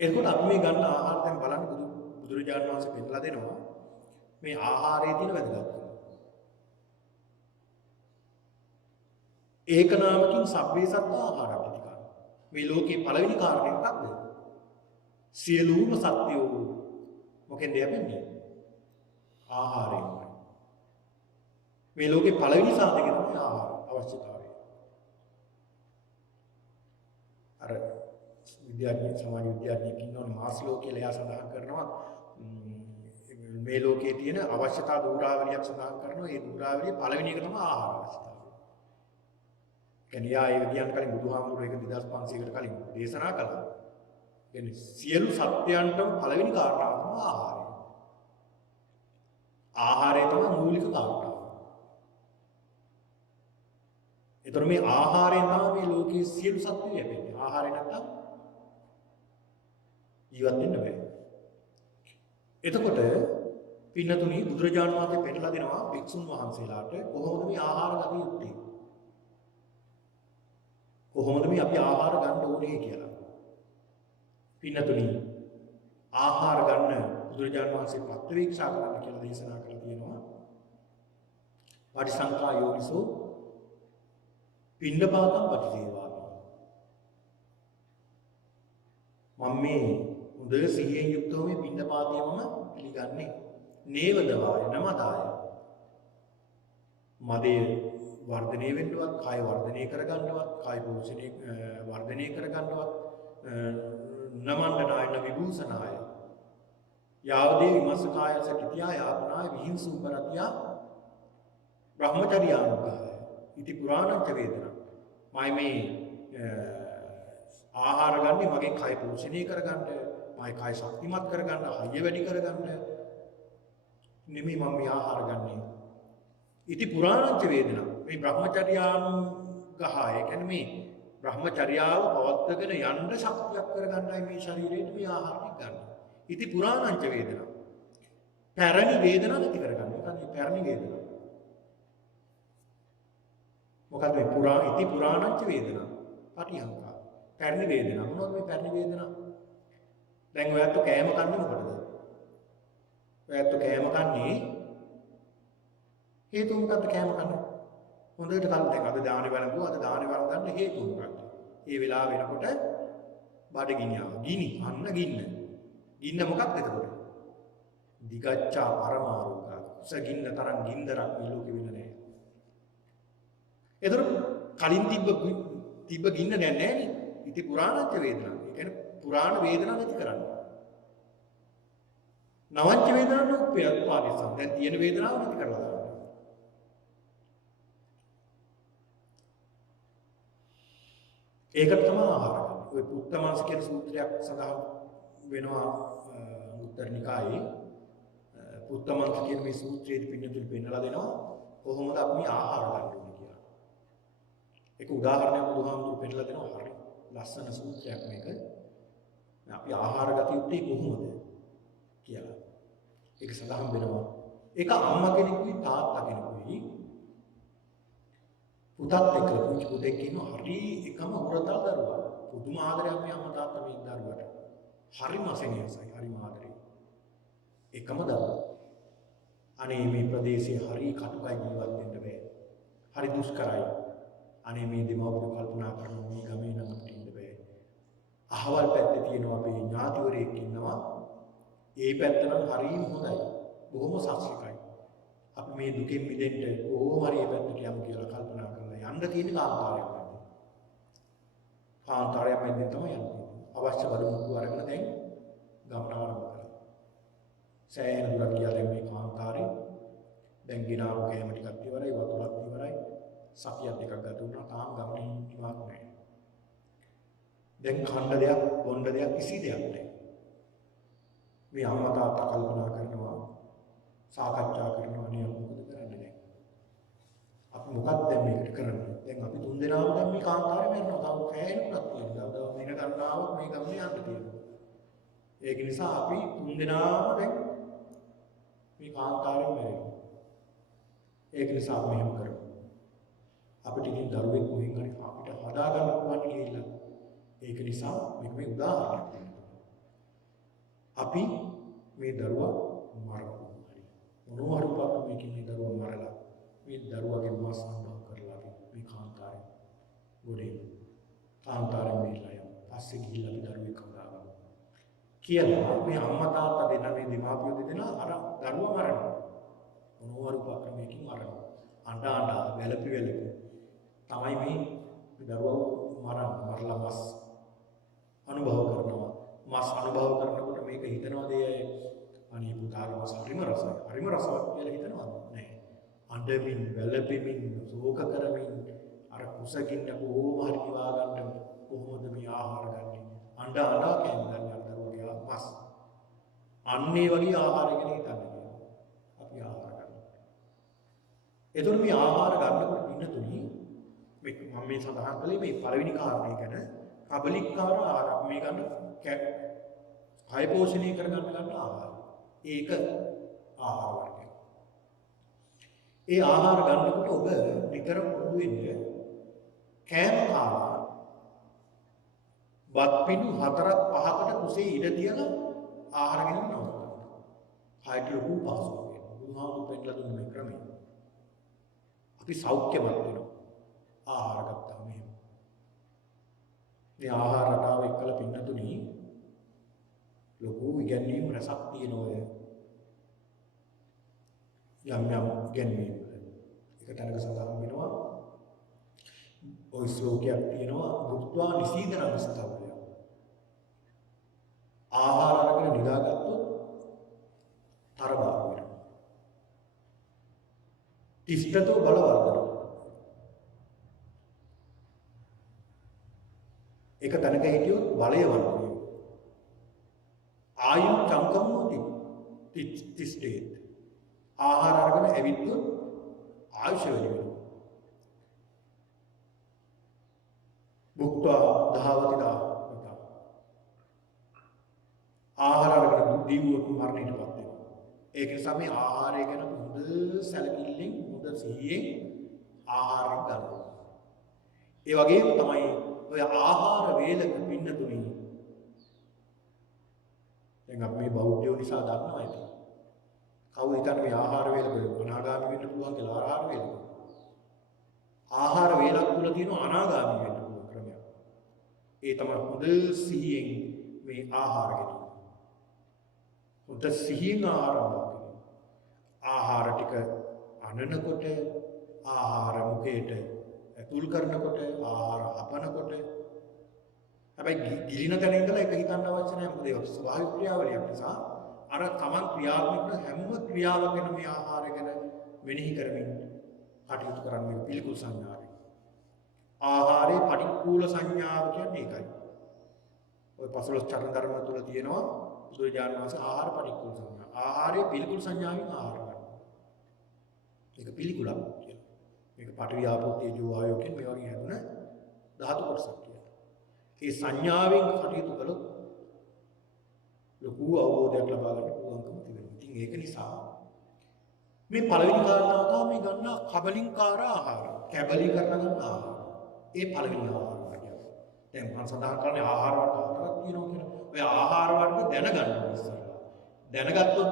එතකොට අපි මේ ගන්න ආහාර දැන් බලන්න බුදුරජාණන් වහන්සේ පෙන්නලා දෙනවා මේ ආහාරයේ තියෙන වැදගත්කම. ඒක නාමකින් සබ්බේ සත්ත්ව ආහාරපටිකා. මේ ලෝකේ පළවෙනි කාරණේ මොකක්ද? සියලුම සත්‍යෝ මොකෙන්ද යන්නේ? ආහාරයෙන්. මේ ලෝකේ පළවෙනි සාධකය තමයි ආහාර අවශ්‍යතාවය. අර විද්‍යාඥයෙක් සමාජ විද්‍යාඥයෙක් ඉන්නවනේ මාස්ලෝ කියලා එයා සඳහන් කරනවා මේ ලෝකයේ තියෙන අවශ්‍යතා දූරාවලියක් සඳහන් කරනවා. ඒ දූරාවලිය පළවෙනි එක තමයි ආහාර අවශ්‍යතාවය. කියන්නේ ඒක කියන්න කලින් බුදුහාමුදුරුවෝ ඒක 2500කට කලින් දේශනා කළා. කියන්නේ සියලු සත්‍යයන්ටම පළවෙනි කාරණාව තමයි ආහාරය. ආහාරය තමයි මූලික කාරණාව. ඒතර මේ ආහාරයෙන් තමයි මේ ලෝකයේ සියලු සත්ත්වය ලැබෙන්නේ. ආහාරය නැත්තම් ජීවත් වෙන්න බෑ. එතකොට පින්නතුනි බුදුරජාණන් වහන්සේ පෙන්නලා දෙනවා භික්ෂුන් වහන්සේලාට කොහොමද මේ ආහාර ගත යුත්තේ? කොහොමද මේ අපි ආහාර ගන්න ඕනේ කියලා. පින්නතුනි ආහාර ගන්න බුදුරජාණන් වහන්සේ ප්‍රත්‍යවේක්ෂා කරන්න කියලා දේශනා කරලා තියෙනවා. පටිසංඛා යෝනිසෝ පිණ්ඩපාතං පටිසේවාමි. මම මේ හොඳ සිහියෙන් යුක්තව මේ පිණ්ඩපාතයම පිළිගන්නේ. නේවදවාය නමදාය. මදේ වර්ධනය වෙන්නවත්, කාය වර්ධනය කරගන්නවත්, කාය පෝෂණය වර්ධනය කරගන්නවත් නමණ්ඩනායන විභූෂනාය. යාවදේ විමස්ස කාය සකිතියා යාපනාය විහිංසු උපරතියා බ්‍රහ්මචර්යානුගාය. ඉති පුරාණංච වේදනා. මේ ආහාර ගන්නේ මගේ කය පෝෂණය කරගන්න, මගේ කය ශක්තිමත් කරගන්න, හයිය වැඩි කරගන්න නෙමෙයි මම මේ ආහාර ගන්නේ. ඉති පුරාණංච වේදනා. මේ බ්‍රහ්මචර්යානුගහය කියන්නේ මේ බ්‍රහ්මචර්යාව පවත්වාගෙන යන්න ශක්තියක් කරගන්නයි මේ ශරීරයට මේ ආහාර ගන්න. ඉති පුරාණංච වේදනා. පැරණි වේදනා නැති කරගන්න. මොකක්ද පැරණි වේදනා? මොකක්ද මේ ඉති පුරාණංච වේදනා? පටිහංකා. පැරණි වේදනා. මොනවද මේ පැරණි වේදනා? දැන් ඔයත් කෑම කන්නේ මොකටද? ඔයත් කෑම කන්නේ හේතුව මොකක්ද කෑම කන්නේ? හොඳට කල් දැන් අද දානේ වළඳුවා අද දානේ වළඳන්න හේතුව මොකක්ද? මේ වෙලාව වෙනකොට බඩගිනි ආවා. අන්න ගින්න. ගින්න මොකක්ද එතකොට? දිගච්ඡා පරමාරෝග. සගින්න තරම් ගින්දරක් මේ ලෝකෙ වෙන්නේ නැහැ. එතකොට කලින් තිබ්බ ගින්න දැන් නැහැ නේ. ඉති පුරාණංච වේදනා. ඒ කියන්නේ පුරාණ වේදනා නැති කරන්නේ. නවංච වේදනා උප්පයත්පාදිසම්. දැන් තියෙන වේදනාව නැති කරලා දානවා. ඒකට තමයි ආහාර ගන්න. ඔය පුත්තමාංශ කියන සූත්‍රයක් සඳහන් වෙනවා උත්තර නිකායේ. පුත්තමාංශ කියන මේ සූත්‍රයේදී පින්නතුල් පෙන්නලා දෙනවා කොහොමද අපි මේ ආහාර ගන්න ඕනේ කියලා. ඒක උදාහරණයක් බුදුහාමුදුරු පෙන්නලා දෙනවා හරි ලස්සන සූත්‍රයක් මේක. අපි ආහාර ගත යුත්තේ කොහොමද කියලා. ඒක සඳහන් වෙනවා. ඒක අම්මා කෙනෙකුයි තාත්තා කෙනෙකුයි පුතත් එක්ක පුංචි පුතෙක් ඉන්නවා හරි එකම හොරතල් දරුවා. පුදුම ආදරයක් මේ අම්මා තාත්තා මේ දරුවට. හරිම සෙනෙහසයි හරිම ආදරේ. එකම දරුවා. අනේ මේ ප්‍රදේශයේ හරි කටුකයි ජීවත් වෙන්න බෑ. හරි දුෂ්කරයි. අනේ මේ දෙමව්පියෝ කල්පනා කරනවා මේ ගමේ නම් අපිට ඉන්න බෑ. අහවල් පැත්තේ තියෙනවා අපේ ඥාතිවරයෙක් ඉන්නවා. ඒ පැත්ත නම් හරිම හොඳයි. බොහොම සස්තිකයි. අපි මේ දුකෙන් මිදෙන්න කොහොම හරි මේ පැත්තට යමු කියලා කල්පනා කරලා යන්න තියෙන කාන්තාරයක් මැද. කාන්තාරයක් මැදින් තමයි යන්නේ. අවශ්‍ය බඩු මුක්කු අරගෙන දැන් ගමන ආරම්භ කරා. සෑහෙන දුරක් ගියා දැන් මේ කාන්තාරේ. දැන් ගෙනාවු කෑම ටිකක් ඉවරයි, වතුරක් ඉවරයි. සතියක් දෙකක් ගත වුණා. තාම ගමනේ ඉන්නවක් නැහැ. දැන් කන්න දෙයක්, බොන්න දෙයක් කිසි දෙයක් නැහැ. මේ අම්මා තාත්තා කල්පනා කරනවා සාකච්ඡා කරනවා නේ මොකද කරන්නේ දැන් අපි මොකක්ද දැන් මේකට කරන්නේ දැන් අපි තුන් දෙනාම දැන් මේ කාන්තාරේ මැරෙනවා තාම කෑයෙන්නත් තියෙනවා දවස් වෙන ගන්නාවක් මේ ගමනේ යන්න තියෙනවා ඒක නිසා අපි තුන් දෙනාම දැන් මේ කාන්තාරේ මැරෙනවා ඒක නිසා අපි මෙහෙම කරමු අපිට ඉතින් දරුවෙක් කොහෙන් හරි අපිට හදා ගන්න පුළුවන් කියලා ඒක නිසා මේක මේ උදාහරණයක් අපි මේ දරුවා මරමු මොනවාරි පාප මේකේ මේ දරුවා මරලා මේ දරුවාගේ මාස අනුභව කරලා අපි මේ කාන්තාරේ ගොඩේ කාන්තාරේ මේලා යමු පස්සේ ගිහිල්ලා අපි දරුවෙක් හදාගමු කියලා මේ අම්මා තාත්තා දෙන්නා මේ දෙමාපියෝ දෙදෙනා අර දරුවා මරනවා මොනවාරි පාප මේකෙන් මරනවා අඬ වැළපි තමයි මේ දරුවා මරලා මාස් අනුභව කරනවා මාස් අනුභව කරනකොට මේක හිතනවා දේ අනේ පුතාගේ මාස් හරිම රසයි හරිම රසවත් කියලා හිතනවා නෑ අඬමින් වැළපෙමින් ශෝක කරමින් අර කුසකින් කොහොම හරි නිවා ගන්න කොහොමද මේ ආහාර ගන්නෙ අඬ කෑම ගන්න අර දරුවගේ මාස් අන්නේ වගේ ආහාර ගැන හිතන්නේ අපි ආහාර ගන්නවා එතකොට මේ ආහාර ගන්නකොට ඉන්නතුනි මම මේ සඳහන් කළේ මේ පළවෙනි කාරණේ ගැන කබලිකාර ආහාර මේ ගන්න කය පෝෂණය කරගන්න ගන්න ආහාර. ඒක ආහාර වර්ගයක්. ඒ ආහාර ගන්නකොට ඔබ නිතරම පුරුදු වෙන්න කෑම කාලා බත් පිඬු 4-5කට කුසේ ඉඩ තියලා ආහාර ගැනීම නවත්තන්න. කයට ලොකු පහසුවක් වෙනවා. බුදුහාමුදුරු පෙන්නලා දුන්න මේ ක්‍රමය. අපි සෞඛ්‍යවත් වෙනවා. ආහාර ගත්තාම මෙහෙම. මේ ආහාර රටාව එක්කලා පින්නතුනි ලොකු ඉගැන්වීම් රසක් තියෙන ඔය යම් ඉගැන්වීම් වල එක තැනක සඳහන් වෙනවා ඔය ශ්ලෝකයක් තියෙනවා බුද්ධවා නිසීදන අවස්ථාවල ආහාර අරගෙන නිදාගත්තොත් තරබා වෙනවා තිෂ්ඨතෝ බලවර්ධන එක තැනක හිටියොත් බලය වර්ධනය ආයු චංකමෝති තිෂ්ඨේත් ආහාර අරගෙන ඇවිත්තුත් ආයුෂ වැඩි වෙනවා. භුක්ත්වා දහවතිදා ආහාර අරගෙන දිව්වක මරණයටපත් වෙනවා. ඒක නිසා මේ ආහාරය ගැන හොඳ සැලකිල්ලෙන් හොඳ සිහියෙන් ආහාරය ගන්නවා. ඒ වගේම තමයි ඔය ආහාර වේලක පින්නතුනි. දැන් අපි මේ බෞද්ධයෝ නිසා දන්නවා ඒක. කවුද හිතන්නේ මේ ආහාර වේලක අනාගාමී වෙන්න පුළුවන් කියලා ආහාර වේලක. ආහාර වේලක් තුල තියෙන අනාගාමී වෙන්න පුළුවන් ක්‍රමයක්. ඒ තමයි හොඳ සිහියෙන් මේ ආහාර ගැනීම. හොඳ සිහියෙන් ආහාර ටික අනනකොට ආහාර මුඛයට ඇතුල් කරනකොට ආහාර අපනකොට හැබැයි ගිලින තැන ඉඳලා ඒක හිතන්න අවශ්‍ය නැහැ. මොකද ඒක ස්වභාවික ක්‍රියාවලියක් නිසා අර තමන් ක්‍රියාත්මක කරන හැම ක්‍රියාවකම මේ ආහාර ගැන මෙනෙහි කරමින් කටයුතු කරන්නේ පිළිකුල් සංඥාවෙන්. ආහාරයේ පටික්කුල සංඥාව කියන්නේ ඒකයි. ඔය 15 චරණ ධර්ම තුල තියෙනවා බුදුරජාණන් වහන්සේ ආහාර පටික්කුල සංඥා. ආහාරයේ පිළිකුල් සංඥාවෙන් ආහාර ගන්නවා. ඒක පිළිකුලක් කියනවා. මේක පඨවි ආපෝ තේජෝ වායෝ කියන මේ වගේ හැදුන ධාතු කොටසක් කියනවා. ඒ සංඥාවෙන් කටයුතු කළොත් ලොකු අවබෝධයක් ලබා ගන්න පුළුවන්කම තිබෙනවා. ඉතින් ඒක නිසා මේ පළවෙනි කාරණාව තමයි ගන්න කබලින්කාර ආහාර. කැබලි කරන ගන්න ආහාර. ඒ පළවෙනි ආහාර වර්ගය. දැන් මම සඳහන් කරන්නේ ආහාර වර්ග හතරක් තියෙනවා කියලා. ඔය ආහාර වර්ග දැනගන්න ඉස්සරලා. දැනගත්තොත්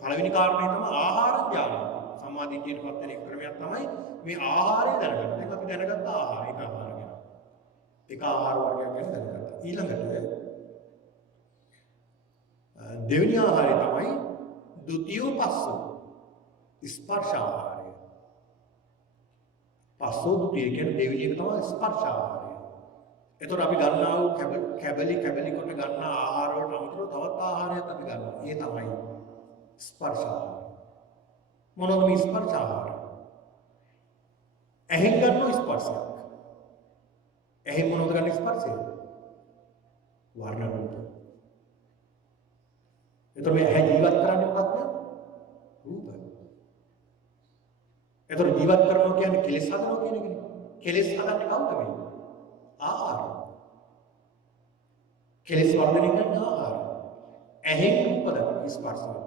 පළවෙනි කාරණේ තමයි ආහාර ඥානය. සම්මාදිටියටපත් වෙන ක්‍රමයක් තමයි මේ ආහාරය දැනගන්න. දැන් අපි දැනගත්ත ආහාර එක ආහාර ගැන. එක ආහාර වර්ගයක් ගැන දැනගත්තා. ඊළඟට දෙවෙනි ආහාරය තමයි ဒုတိ ය පස්සෝ ස්පර්ශ ආහාරය. පස්සෝ ဒုတိ ය කියන්නේ දෙවෙනි එක තමයි ස්පර්ශ ආහාරය. එතකොට අපි ගන්නා වූ කැබලි කොට ගන්නා ආහාර වලට අමතරව තවත් ආහාරයක් අපි ගන්නවා. ඒ තමයි ස්පර්ශ ආහාර. මොනවද මේ ස්පර්ශ ආහාර? ඇහෙන් ගන්න ස්පර්ශයක්. ඇහෙන් මොනවද ගන්න ස්පර්ශය? වර්ණ රූප. එතකොට මේ ඇහැ ජීවත් කරන්නේ මොකක්ද? රූප. එතකොට ජීවත් කරනවා කියන්නේ කෙලෙස් හදනවා කියන එකනේ. කෙලෙස් හදන්නේ කවුද මේ? ආහාර. කෙලෙස් වර්ධනය කරන ආහාර. ඇහෙන් රූප දක්වන ස්පර්ශය.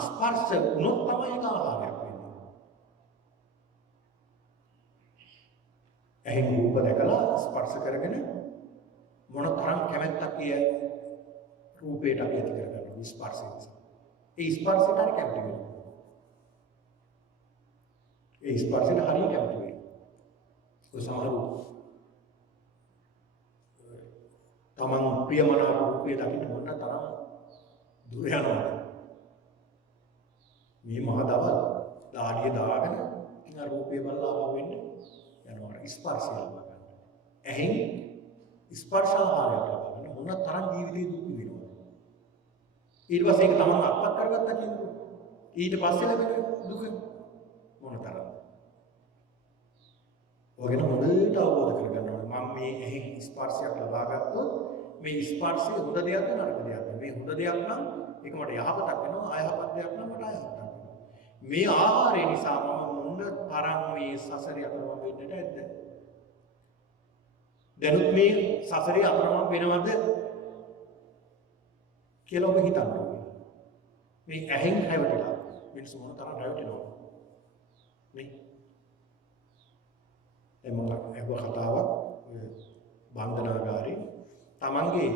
ස්පර්ශ වුණොත් තමයි ඒක ආහාරයක් වෙන්නේ. ඇහෙන් රූප දැකලා ස්පර්ශ කරගෙන මොන තරම් කැමැත්තක් ඒ රූපයට අපි ඇති කරගන්න ස්පර්ශය නිසා. ඒ ස්පර්ශයට හරි කැමති වෙනවා. ඒ ස්පර්ශයට හරි කැමති වෙනවා. ඔය සමහරු තමන් ප්‍රියමනාප රූපය දකින්න මොන තරම් දුර යනවද? මේ මහ දවල් දාඩිය දාගෙන ඉතින් අර රූපේ බලලා ආව වෙන්න යනවා ස්පර්ශය ලබා ගන්න. ඇහෙන් ස්පර්ශ ආහාරයක් ලබා ගන්න මොන තරම් ජීවිතේ දුක් විඳිනවද? ඊට පස්සේ ඒක තමන් අත්පත් කරගත්තා කියන්නේ ඊට පස්සේ ලැබෙන දුක මොන තරම්ද? ඔයගෙන හොඳට අවබෝධ කරගන්න ඕනේ. මම මේ ඇහෙන් ස්පර්ශයක් ලබා ගත්තොත් මේ ස්පර්ශය හොඳ දෙයක්ද නරක දෙයක්ද? මේ හොඳ දෙයක් නම් ඒක මට යහපතක් වෙනවා, අයහපත් දෙයක් නම් මට අයහපතක් වෙනවා. මේ ආහාරය නිසා මම මොන තරම් මේ සසරේ අතරමං වෙන්නට ඇද්ද? දැනුත් මේ සසරේ අතරමං වෙනවද කියලා ඔබ හිතන්න ඕනේ. මේ ඇහෙන් රැවටිලා මිනිස්සු මොන තරම් රැවටෙනවද? නේ? එමම කතාවක් බන්ධනාගාරේ තමන්ගේ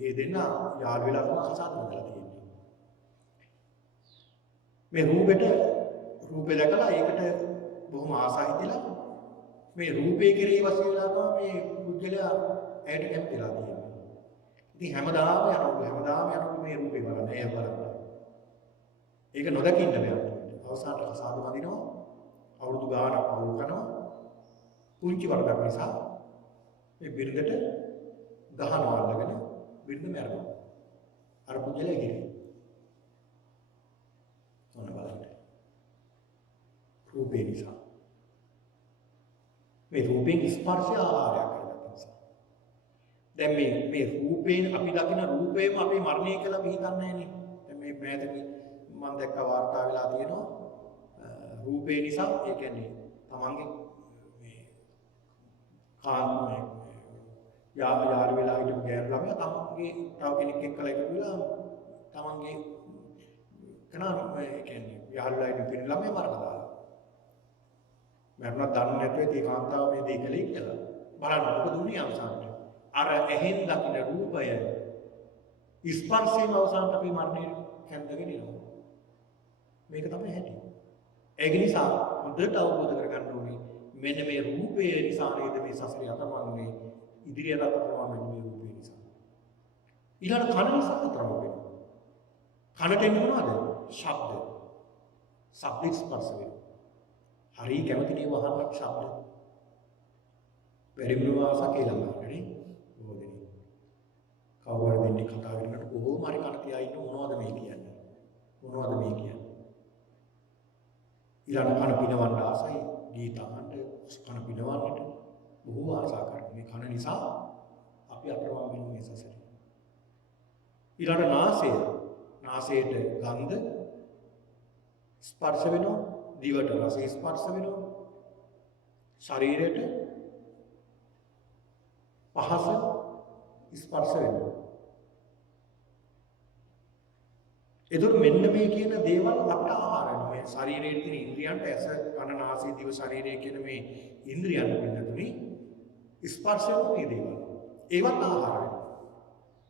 ඒ දෙන්න යාළු වෙලා තමයි කසාද බඳලා තියෙන්නේ. මේ රූපේ දැකලා ඒකට බොහොම ආසයි දිලා මේ රූපේ කෙරෙහි වශයෙන් වෙලා තමයි මේ පුද්ගලයා ඇයට කැමතිලා තියෙන්නේ. ඉතින් හැමදාම යනකොට මේ රූපේ බලන්න ඒ බලන්න. ඒක නොදකින්න බෑ. අවසානට කසාද බඳිනවා. අවුරුදු ගානක් පවුල් කරනවා. පුංචි වරදක් නිසා මේ බිරිඳට ගහනවා අල්ලගෙන බිරිඳ මැරෙනවා. අර පුජලේ ගිහින්. මොන බලන්න. රූපේ නිසා. මේ රූපෙන් ස්පර්ශය ආහාරයක් කරගත්ත නිසා. දැන් මේ රූපේන අපි දකින රූපේම අපේ මරණය කියලා අපි හිතන්නේ නැහනේ. දැන් මේ මෑතක මම දැක්ක වාර්තා වෙලා තියෙනවා රූපේ නිසා ඒ කියන්නේ තමන්ගේ මේ කාන්මේ යාළු වෙලා හිටපු ගෑනු ළමයා තමන්ගේ තව කෙනෙක් එක්කලා එකතු වෙලා තමන්ගේ කනන ඒ කියන්නේ යාළුලා හිටපු ළමයා මරලා දාලා. මරණක් දන්නේ නැතුව ඒ කාන්තාව මේ දේ කළේ කියලා. බලන්න මොකද උනේ අවසානට. අර ඇහෙන් දකින රූපය ස්පර්ශයෙන් අවසානට අපි මරණය කැඳගෙන යනවා. මේක තමයි හැටි. ඒක නිසා හොඳට අවබෝධ කරගන්න ඕනේ මෙන්න මේ රූපය නිසා නේද මේ සසරේ අතරමං ඉදිරියට අතරමං මේ රූපය නිසා. ඊළඟ කන නිසා අතරමං වෙනවා. කනට එන්නේ මොනවද? ශබ්ද. ශබ්ද ස්පර්ශ වෙනවා. හරි කැමති නේ වහන්න ශබ්ද. පරිමෘව ආසා කියලා ගන්නනේ. බොහෝ දෙනෙක්. කවුරු දෙන්නේ කතා කරනකොට කොහොම හරි කන තියා ඉන්න මොනවද මේ කියන්නේ? මොනවද මේ කියන්නේ? ඊළඟ කන පිනවන්න ආසයි, ගීත අහන්න, කන පිනවන්නට බොහෝ ආසා කරනවා. මේ කන නිසා අපි අතරමං වෙන මේ සසරේ. ඊළඟ නාසය. නාසයට ගන්ධ ස්පර්ශ වෙනවා, දිවට රස ස්පර්ශ වෙනවා, ශරීරයට පහස ස්පර්ශ වෙනවා. එතකොට මෙන්න මේ කියන දේවල් අපට ආහාර වෙනවා. මේ ශරීරයේ තියෙන ඉන්ද්‍රියන්ට ඇස, කන, නාසය, දිව, ශරීරය කියන මේ ඉන්ද්‍රියන් වෙනතුනි ස්පර්ශ වෙන මේ දේවල්. ඒවත් ආහාර වෙනවා.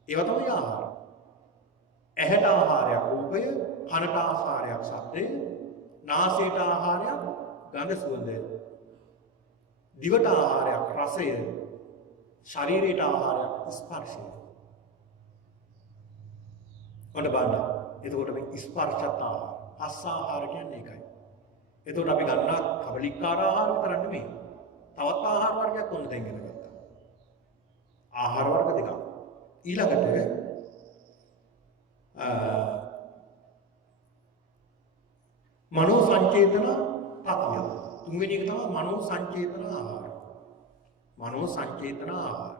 ඒවා තමයි ආහාර. ඇහැට ආහාරයක් රූපය, කනට ආහාරයක් ශබ්දය, නාසයට ආහාරයක් ගන්ධ සුවඳ, දිවට ආහාරයක් රසය, ශරීරයට ආහාරයක් ස්පර්ශය. ඔන්න බලන්න. එතකොට මේ ස්පර්ශත් ආහාර, පස්ස ආහාර කියන්නේ ඒකයි. එතකොට අපි ගන්නා කබලිකාර ආහාර විතර නෙමෙයි. තවත් ආහාර වර්ගයක් ඔන්න දැන් ඉගෙන ගත්තා. ආහාර වර්ග දෙකක්. ඊළඟට මනෝ සංචේතන තත්ත්වය. තුන්වෙනි එක තමයි මනෝ සංචේතන ආහාර. මනෝ සංචේතන ආහාර.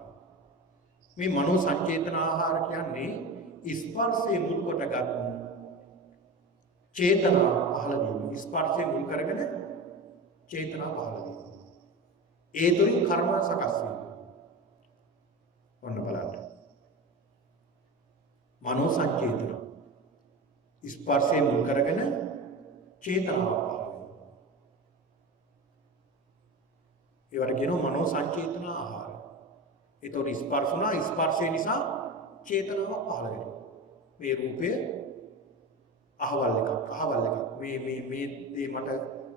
මේ මනෝ සංචේතන ආහාර කියන්නේ ස්පර්ශයේ මුල් කොටගත් චේතනා පහළ වීම. ස්පර්ශයේ මුල් කරගෙන චේතනා පහළ වීම. ඒ තුලින් කර්ම සකස් වීම. ඔන්න බලන්න. මනෝ සංචේතන ස්පර්ශයේ මුල් කරගෙන චේතනාව පහළ වෙනවා. ඒවට කියනවා මනෝ සංචේතන ආහාර. ඒතකොට ස්පර්ශුණා ස්පර්ශය නිසා චේතනාවක් පහළ වෙනවා. මේ රූපය අහවල් එකක්. මේ දේ මට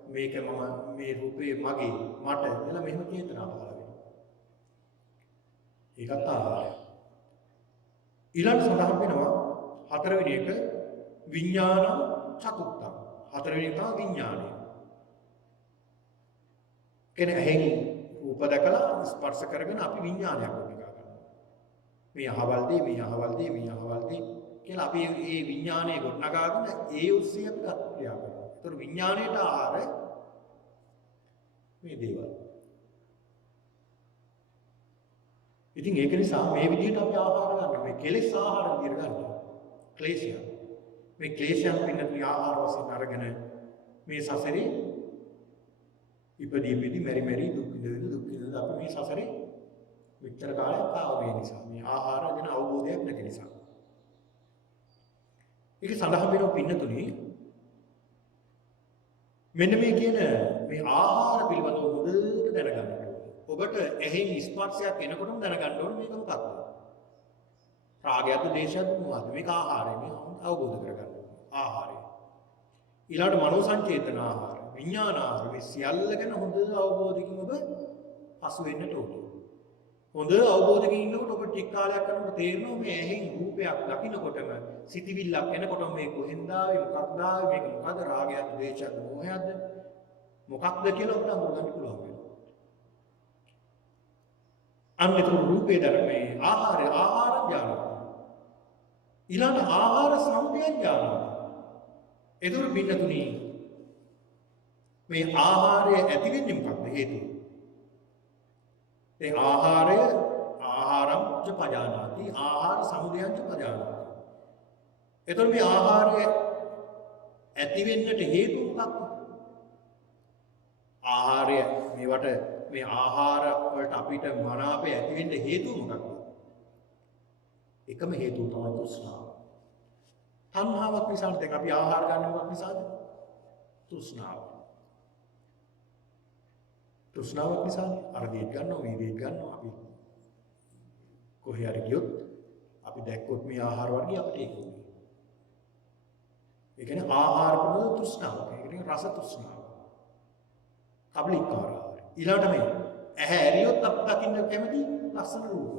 මේක මම මේ රූපේ මගේ මට කියලා මෙහෙම චේතනාව පහළ වෙනවා. ඒකත් ආහාරය. ඊළඟ සඳහන් වෙනවා හතරවෙනි එක විඥාන චතුත්ථං. හතරවෙනි එක තමයි විඥානය. කෙනෙක් ඇහෙන් රූප දැකලා ස්පර්ශ කරගෙන අපි විඥානයක් ගොඩනගා ගන්නවා. මේ අහවල් දේ කියලා අපි මේ විඥානය ගොඩනගාගෙන ඒ ඔස්සේ අපි ක්‍රියා කරනවා. ඒතර විඥාණයට ආහාර මේ දේවල්. ඉතින් ඒක නිසා මේ විදිහට අපි ආහාර ගන්නවා. මේ කෙලෙස් ආහාර විදිහට ගන්නවා. ක්ලේශය. මේ ක්ලේශයන් පින්නතුනි ආහාර වශයෙන් අරගෙන මේ සසරේ ඉපදී මෙරි දුක් විඳින අපි මේ සසරේ මෙච්චර කාලයක් ආව මේ නිසා. මේ ආහාර ගැන අවබෝධයක් නැති නිසා. ඒක සඳහන් වෙනවා පින්නතුනි මෙන්න මේ කියන මේ ආහාර පිළිබඳව හොඳට දැනගන්න ඕනේ. ඔබට ඇහෙන් ස්පර්ශයක් එනකොටම දැනගන්න ඕනේ මේක මොකක්ද? රාගයක්ද දේශයක්ද මොනවද? මේක ආහාරය. මේ අවබෝධ කරගන්න ඕනේ. ආහාරය. ඊළඟට මනෝ සංචේතන ආහාර, විඥාන ආහාර මේ සියල්ල ගැන හොඳ අවබෝධයකින් ඔබ පසු වෙන්නට ඕනේ. හොඳ අවබෝධයකින් ඉන්නකොට ඔබ ටික කාලයක් යනකොට තේරෙනවා මේ ඇහෙන් රූපයක් දකින්නකොටම සිතිවිල්ලක් එනකොටම මේ කොහෙන්ද ආවේ මොකක්ද ආවේ මේක මොකද රාගයක්ද දේශයක්ද මොහයක්ද මොකක්ද කියලා ඔබට අඳුරගන්න පුළුවන් වෙනවා. අන්නතර රූපේ ධර්මයේ ආහාර ඥානය. ඊළඟ ආහාර සම්පයන් ඥානය. එතකොට පින්නතුනි මේ ආහාරය ඇති වෙන්නේ මොකක්ද හේතුව? ඒ ආහාරය ආහාරං ච පජානාති ආහාර සමුදයං ච පජානාති. එතකොට මේ ආහාරය ඇති වෙන්නට හේතුව මොකක්ද? ආහාරය මේවට මේ ආහාර වලට අපිට මනාපය ඇති වෙන්න හේතුව මොකක්ද? එකම හේතුව තමයි තෘෂ්ණාව. තණ්හාවක් නිසානේ දැන් අපි ආහාර ගන්න මොකක් නිසාද? තෘෂ්ණාව. තෘෂ්ණාවක් නිසානේ අර දේත් ගන්නවා මේ දේත් ගන්නවා අපි කොහේ හරි ගියොත් අපි දැක්කොත් මේ ආහාර වර්ගය අපිට ඒක උනේ. ඒ කියන්නේ ආහාර පිළිබඳ තෘෂ්ණාව. ඒ කියන්නේ රස තෘෂ්ණාව. කබලිකාර ආහාර. ඊළඟට මේ ඇහැ ඇරියොත් අපි දකින්න කැමති ලස්සන රූප.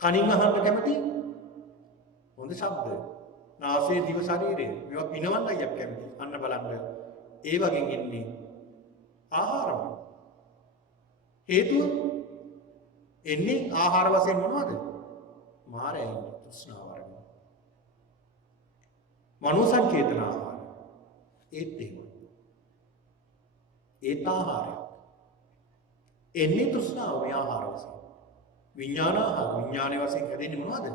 කනින් අහන්න කැමති හොඳ ශබ්ද. නාසය දිව ශරීරය මේවා පිනවන්නයි අපි කැමති. අන්න බලන්න. ඒ වගේ ඉන්නේ ආහාරම. හේතුව එන්නේ ආහාර වශයෙන් මොනවද? මායයි තෘෂ්ණාව වර්ග. මනෝ සංකේතන ආහාර. ඒත් එහෙම. ඒත් ආහාරය. එන්නේ තෘෂ්ණාව මේ ආහාර වශයෙන්. විඥාන ආහාර විඥානයේ වශයෙන් හැදෙන්නේ මොනවද?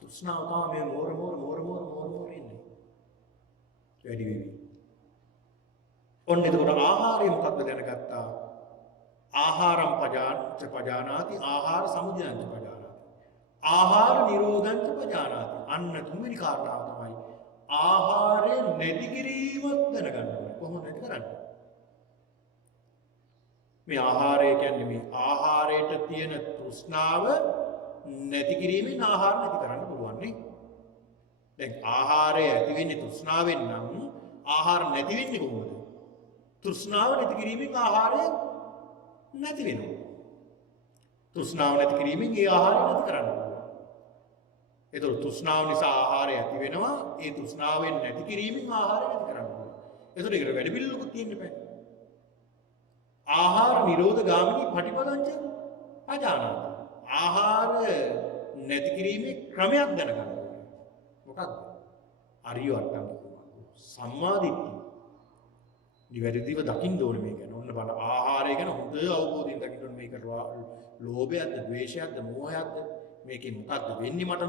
තෘෂ්ණාව තමයි මේ මෝර ඉන්නේ. වැඩි වෙවි. ඔන්න එතකොට ආහාරය මොකක්ද දැනගත්තා? ආහාරම් පජානාති ආහාර සමුදයං පජානාති. ආහාර නිරෝධං පජානාති. අන්න තුන්වෙනි කාරණාව තමයි ආහාරය නැති කිරීමත් දැනගන්න ඕනේ. කොහොමද නැති කරන්නේ? මේ ආහාරය කියන්නේ මේ ආහාරයට තියෙන තෘෂ්ණාව නැති කිරීමෙන් ආහාර නැති කරන්න පුළුවන් නේ. දැන් ආහාරය ඇති වෙන්නේ තෘෂ්ණාවෙන් නම් ආහාර නැති වෙන්නේ කොහොමද? තෘෂ්ණාව නැති කිරීමෙන් ආහාරය නැති වෙනවා. තෘෂ්ණාව නැති කිරීමෙන් ඒ ආහාරය නැති කරන්න පුළුවන්. ඒතකොට තෘෂ්ණාව නිසා ආහාරය ඇති වෙනවා. ඒ තෘෂ්ණාවෙන් නැති කිරීමෙන් ආහාරය නැති කරන්න පුළුවන්. ඒතකොට ඒකට වැඩි පිළිලකුත් තියෙන්න බෑ. ආහාර නිරෝධ ගාමිනී පටිපදංච අජානාති. ආහාර නැති කිරීමේ ක්‍රමයක් දැනගන්න ඕනේ. මොකක්ද? අරිය අට්ටම් සම්මා දිට්ඨිය. නිවැරදිව දකින්න ඕනේ මේක. ඔන්න බලන්න ආහාරය ගැන හොඳ අවබෝධයෙන් දකින්න ඕනේ. මේක ලෝභයක්ද, ද්වේෂයක්ද, මෝහයක්ද? මේකෙන් මොකක්ද වෙන්නේ මට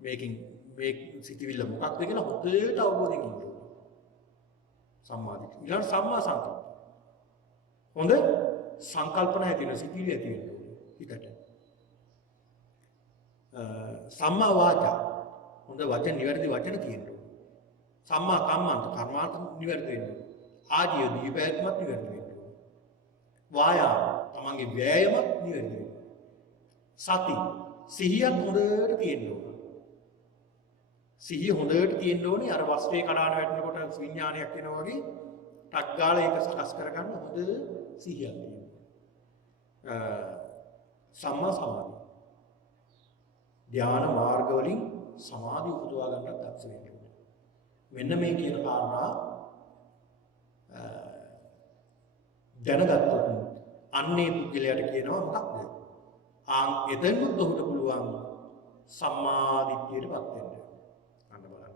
මේකෙන්? මේ සිතිවිල්ල මොකක්ද කියලා හොඳට අවබෝධයෙන් ඉන්න ඕනේ. සම්මා දිට්ඨිය. ඊළඟ සම්මා සංකල්ප. හොඳ සංකල්පන ඇති වෙන සිතිවිලි ඇති වෙන්න ඕනේ හිතට. සම්මා වාචා. හොඳ වචන නිවැරදි වචන තියෙන්න ඕනේ. සම්මා කම්මන්ත කර්මාන්ත නිවැරදි වෙන්න ඕනේ. ආජීව දීපෑත්මත් නිවැරදි වෙන්න ඕනේ. වායාම තමන්ගේ වෑයමත් නිවැරදි වෙන්න ඕනේ. සති සිහියක් හොඳට තියෙන්න ඕනේ. සිහිය හොඳට තියෙන්න ඕනේ. අර වස්ත්‍රේ කඩාන වැටෙනකොට විඥානයක් එනවා වගේ ටක් ගාලා ඒක සකස් කරගන්න හොඳ සිහියක් තියෙනවා. සම්මා සමාධිය. ධ්‍යාන මාර්ග වලින් සමාධිය උපදවා ගන්නත් දක්ෂ වෙන්න ඕනේ. මෙන්න මේ කියන කාරණා දැනගත්තොත් අන්නේ පුද්ගලයාට කියනවා මොකක්ද? එතෙන්නුත් ඔහුට පුළුවන් සම්මා දිට්ඨියටපත් වෙන්න. අන්න බලන්න.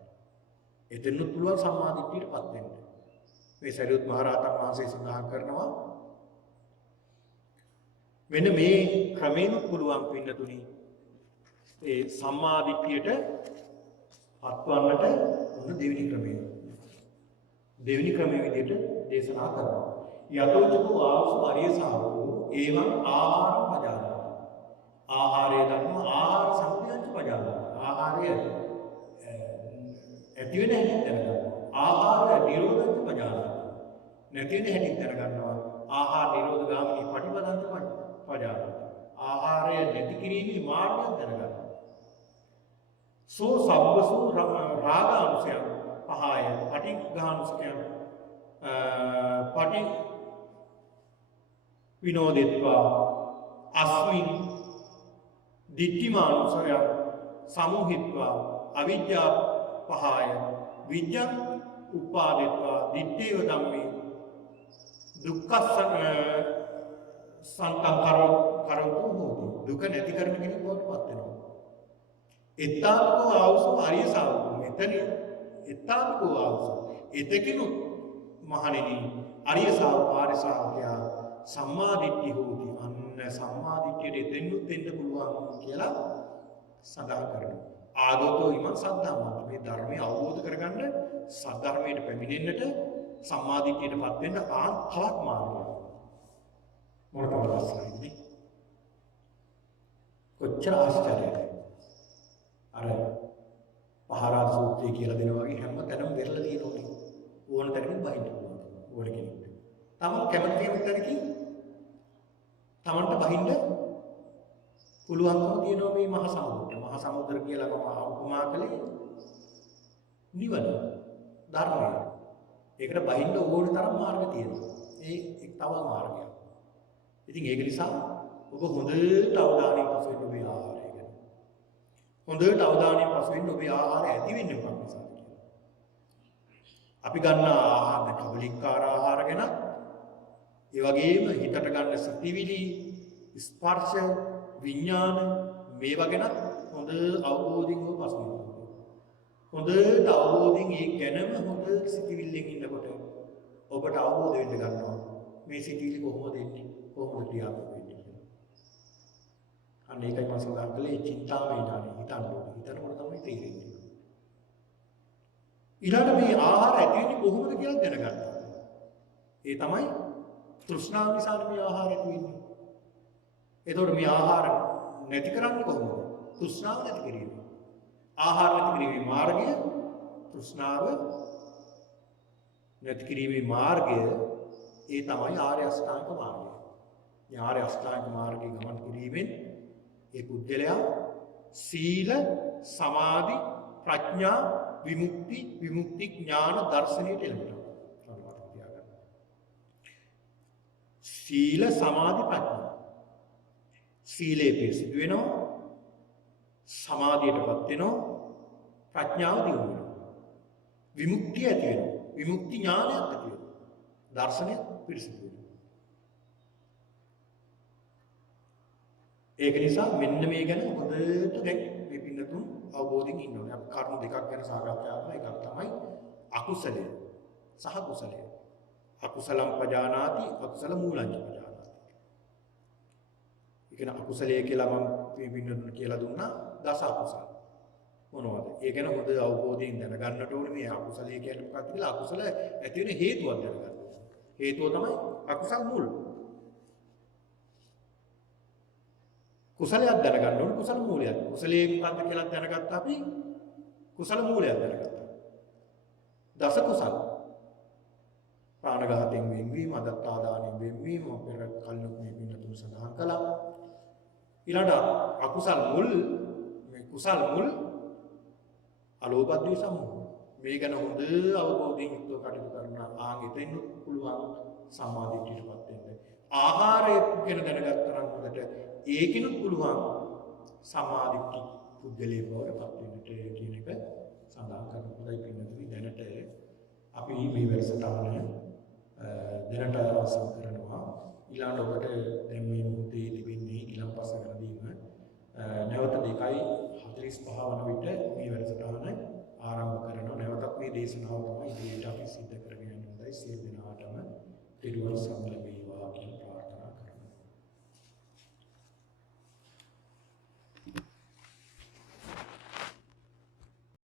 එතෙන්නුත් පුළුවන් සම්මා දිට්ඨියටපත් වෙන්න. මේ සරියුත් මහ රහතන් වහන්සේ සඳහන් කරනවා මෙන්න මේ ක්‍රමයෙන් පුළුවන් පින්නතුනි ඒ සම්මා දිට්ඨියට පත්වන්නට උන දෙවෙනි ක්‍රමයේ විදිහට දේශනා කරනවා. යතෝචකෝ ආවසු අරිය ශාවකෝ එවං ආහාරම් පජානාති. ආහාරය ධර්ම ආහාර සම්පයංච පජානාති. ආහාරය ඇති වෙන හැටි දැනගන්නවා. ආහාර නිරෝධංච පජානාති. නැති වෙන හැටි දැනගන්නවා. ආහාර නිරෝධ ගාමිනී පටිපදංච පජානාති. ආහාරය නැති කිරීමේ මාර්ගය දැනගන්නවා. සෝ සබ්බසෝ රාගානුසයං පහය පටිඝානුසයං පටි විනෝදෙත්වා අස්මින් දිට්ඨිමානුසයං සමුහිත්වා අවිද්‍යා පහය විඤ්ඤං උපාදෙත්වා දිට්ඨේව ධම්මේ දුක්ඛ සංකම්කරෝ කරෝ දුක නැති කරන කෙනෙක් බවට පත් වෙනවා. එත්තාවකෝ ආවසෝ ආර්ය ශාවකෝ මෙතන එත්තාවකෝ ආවසෝ එතකිනු මහණෙනි ආර්ය ශාවකයා සම්මා දිට්ඨිය හොති. අන්න සම්මා දිට්ඨියට එතෙන්නුත් එන්න පුළුවන් කියලා සඳහන් කරනවා. ආදෝතෝ ඉමං සද්ධාමන්ත මේ ධර්මය අවබෝධ කරගන්න සද්ධර්මයට පැමිණෙන්නට සම්මාදිට්ඨියටපත් වෙන්න තවත් මාර්ගයක්. මොකටද අවශ්‍යයි? කොච්චර ආශ්චර්යද? අර පහරාද සූත්‍රය කියලා දෙනවා වගේ හැම තැනම වෙරළ තියෙනවා. ඕන තැනකින් බහින්න පුළුවන්. ඕන කෙනෙකුට. තමන් කැමති තැනකින් තමන්ට බහින්න පුළුවන්කම තියෙනවා මේ මහා සමුද්‍රය. මහා සමුද්‍ර කියලා මම උපමා කළේ නිවන ධර්මය. ඒකට බහින්න ඕන තරම් මාර්ග තියෙනවා. ඒ එක් තව මාර්ගයක්. ඉතින් ඒක නිසා ඔබ හොඳට අවධානයෙන් පසු වෙන්න ඔබේ ආහාරය ගැන. හොඳට අවධානයෙන් පසු වෙන්න ඔබේ ආහාරය ඇති වෙන්නේ මොකක් නිසාද කියලා. අපි ගන්න ආහාර කබලින්කාර ආහාර ගැන ඒ වගේම හිතට ගන්න සිතිවිලි ස්පර්ශ විඥාන මේවා ගැන හොඳ අවබෝධයෙන් ඔබ පසු වෙන්න. හොඳට අවබෝධයෙන් ඒ ගැනම හොඳ සිතිවිල්ලෙන් ඉන්නකොට ඔබට අවබෝධ වෙන්න ගන්නවා මේ සිතිවිලි කොහොමද එන්නේ කොහොමද ක්‍රියාත්මක වෙන්නේ කියලා. අන්න ඒකයි මම සඳහන් කළේ චින්තාමය ඥානය හිතන්න ඕනේ. හිතනකොට තමයි තේරෙන්නේ. ඊළඟ මේ ආහාර ඇති වෙන්නේ කොහොමද කියලා දැනගන්න. ඒ තමයි තෘෂ්ණාව නිසා මේ ආහාර ඇති වෙන්නේ. එතකොට මේ ආහාර නැති කරන්නේ කොහොමද? තෘෂ්ණාව නැති කිරීම. ආහාර නැති කිරීමේ මාර්ගය තෘෂ්ණාව නැති කිරීමේ මාර්ගය ඒ තමයි ආර්ය අෂ්ටාංග මාර්ගය. මේ ආර්ය අෂ්ටාංග මාර්ගයේ ගමන් කිරීමෙන් ඒ පුද්ගලයා සීල සමාධි ප්‍රඥා විමුක්ති ඥාන දර්ශනයට එළඹෙනවා. සීල සමාධි ප්‍රඥා. සීලේ පිරිසිදු වෙනවා. සමාධියටපත් වෙනවා. ප්‍රඥාව දියුණු වෙනවා. විමුක්තිය ඇති වෙනවා. විමුක්ති ඥානයක් ඇති වෙනවා. දර්ශනය පිරිසිදු වෙනවා. ඒක නිසා මෙන්න මේ ගැන හොඳට දැන් මේ පින්නතුන් අවබෝධයෙන් ඉන්න ඕනේ. අපි කරුණු දෙකක් ගැන සාකච්ඡා කරලා එකක් තමයි අකුසලය සහ කුසලය. අකුසලම් පජානාති අකුසල මූලං පජානාති. ඒ කියන්නේ අකුසලය කියලා මම මේ පින්නතුන් කියලා දුන්නා දස අකුසල. මොනවද? ඒ ගැන හොඳ අවබෝධයෙන් දැනගන්නට ඕනේ මේ අකුසලය කියන්නේ මොකක්ද කියලා. අකුසල ඇති වෙන හේතුවක් දැනගන්න. හේතුව තමයි අකුසල් මුල්. කුසලයක් දැනගන්න ඕනේ කුසල මූලයක්. කුසලයේ මොකක්ද කියලා දැනගත්තා අපි කුසල මූලයක් දැනගත්තා. දස කුසල. ප්‍රාණඝාතයෙන් වෙන්වීම, අදත්තාදානයෙන් වෙන්වීම, පෙර කල්ලොක් මේ පින්නතුන් සඳහන් කළා. ඊළඟ අකුසල් මුල් මේ කුසල් මුල් අලෝභ ද්වේෂ සමෝහ. මේ ගැන හොඳ අවබෝධයෙන් යුක්තව කටයුතු කරන එතෙන් පුළුවන් සම්මාදිටියටපත් වෙන්න. ආහාරය ගැන දැනගත්තා නම් හොඳට ඒකිනුත් පුළුවන් සම්මාදිට්ඨි පුද්ගලයෙක් බවට පත් වෙන්නට කියන එක සඳහන් කරනකොටයි පින්නතුනි දැනට අපි මේ වැඩසටහන දැනට අවසන් කරනවා. ඊළඟ ඔබට දැන් මේ මොහොතේ තිබෙන්නේ ඊළම්පස කරදීම නැවත 2:45 වන විට මේ වැඩසටහන ආරම්භ කරනවා. නැවතත් මේ දේශනාව තමයි ඉදිරියට අපි සිදු කරගෙන යන්න හොඳයි. සියලු දෙනාටම පිරුවල් සම්ලබේ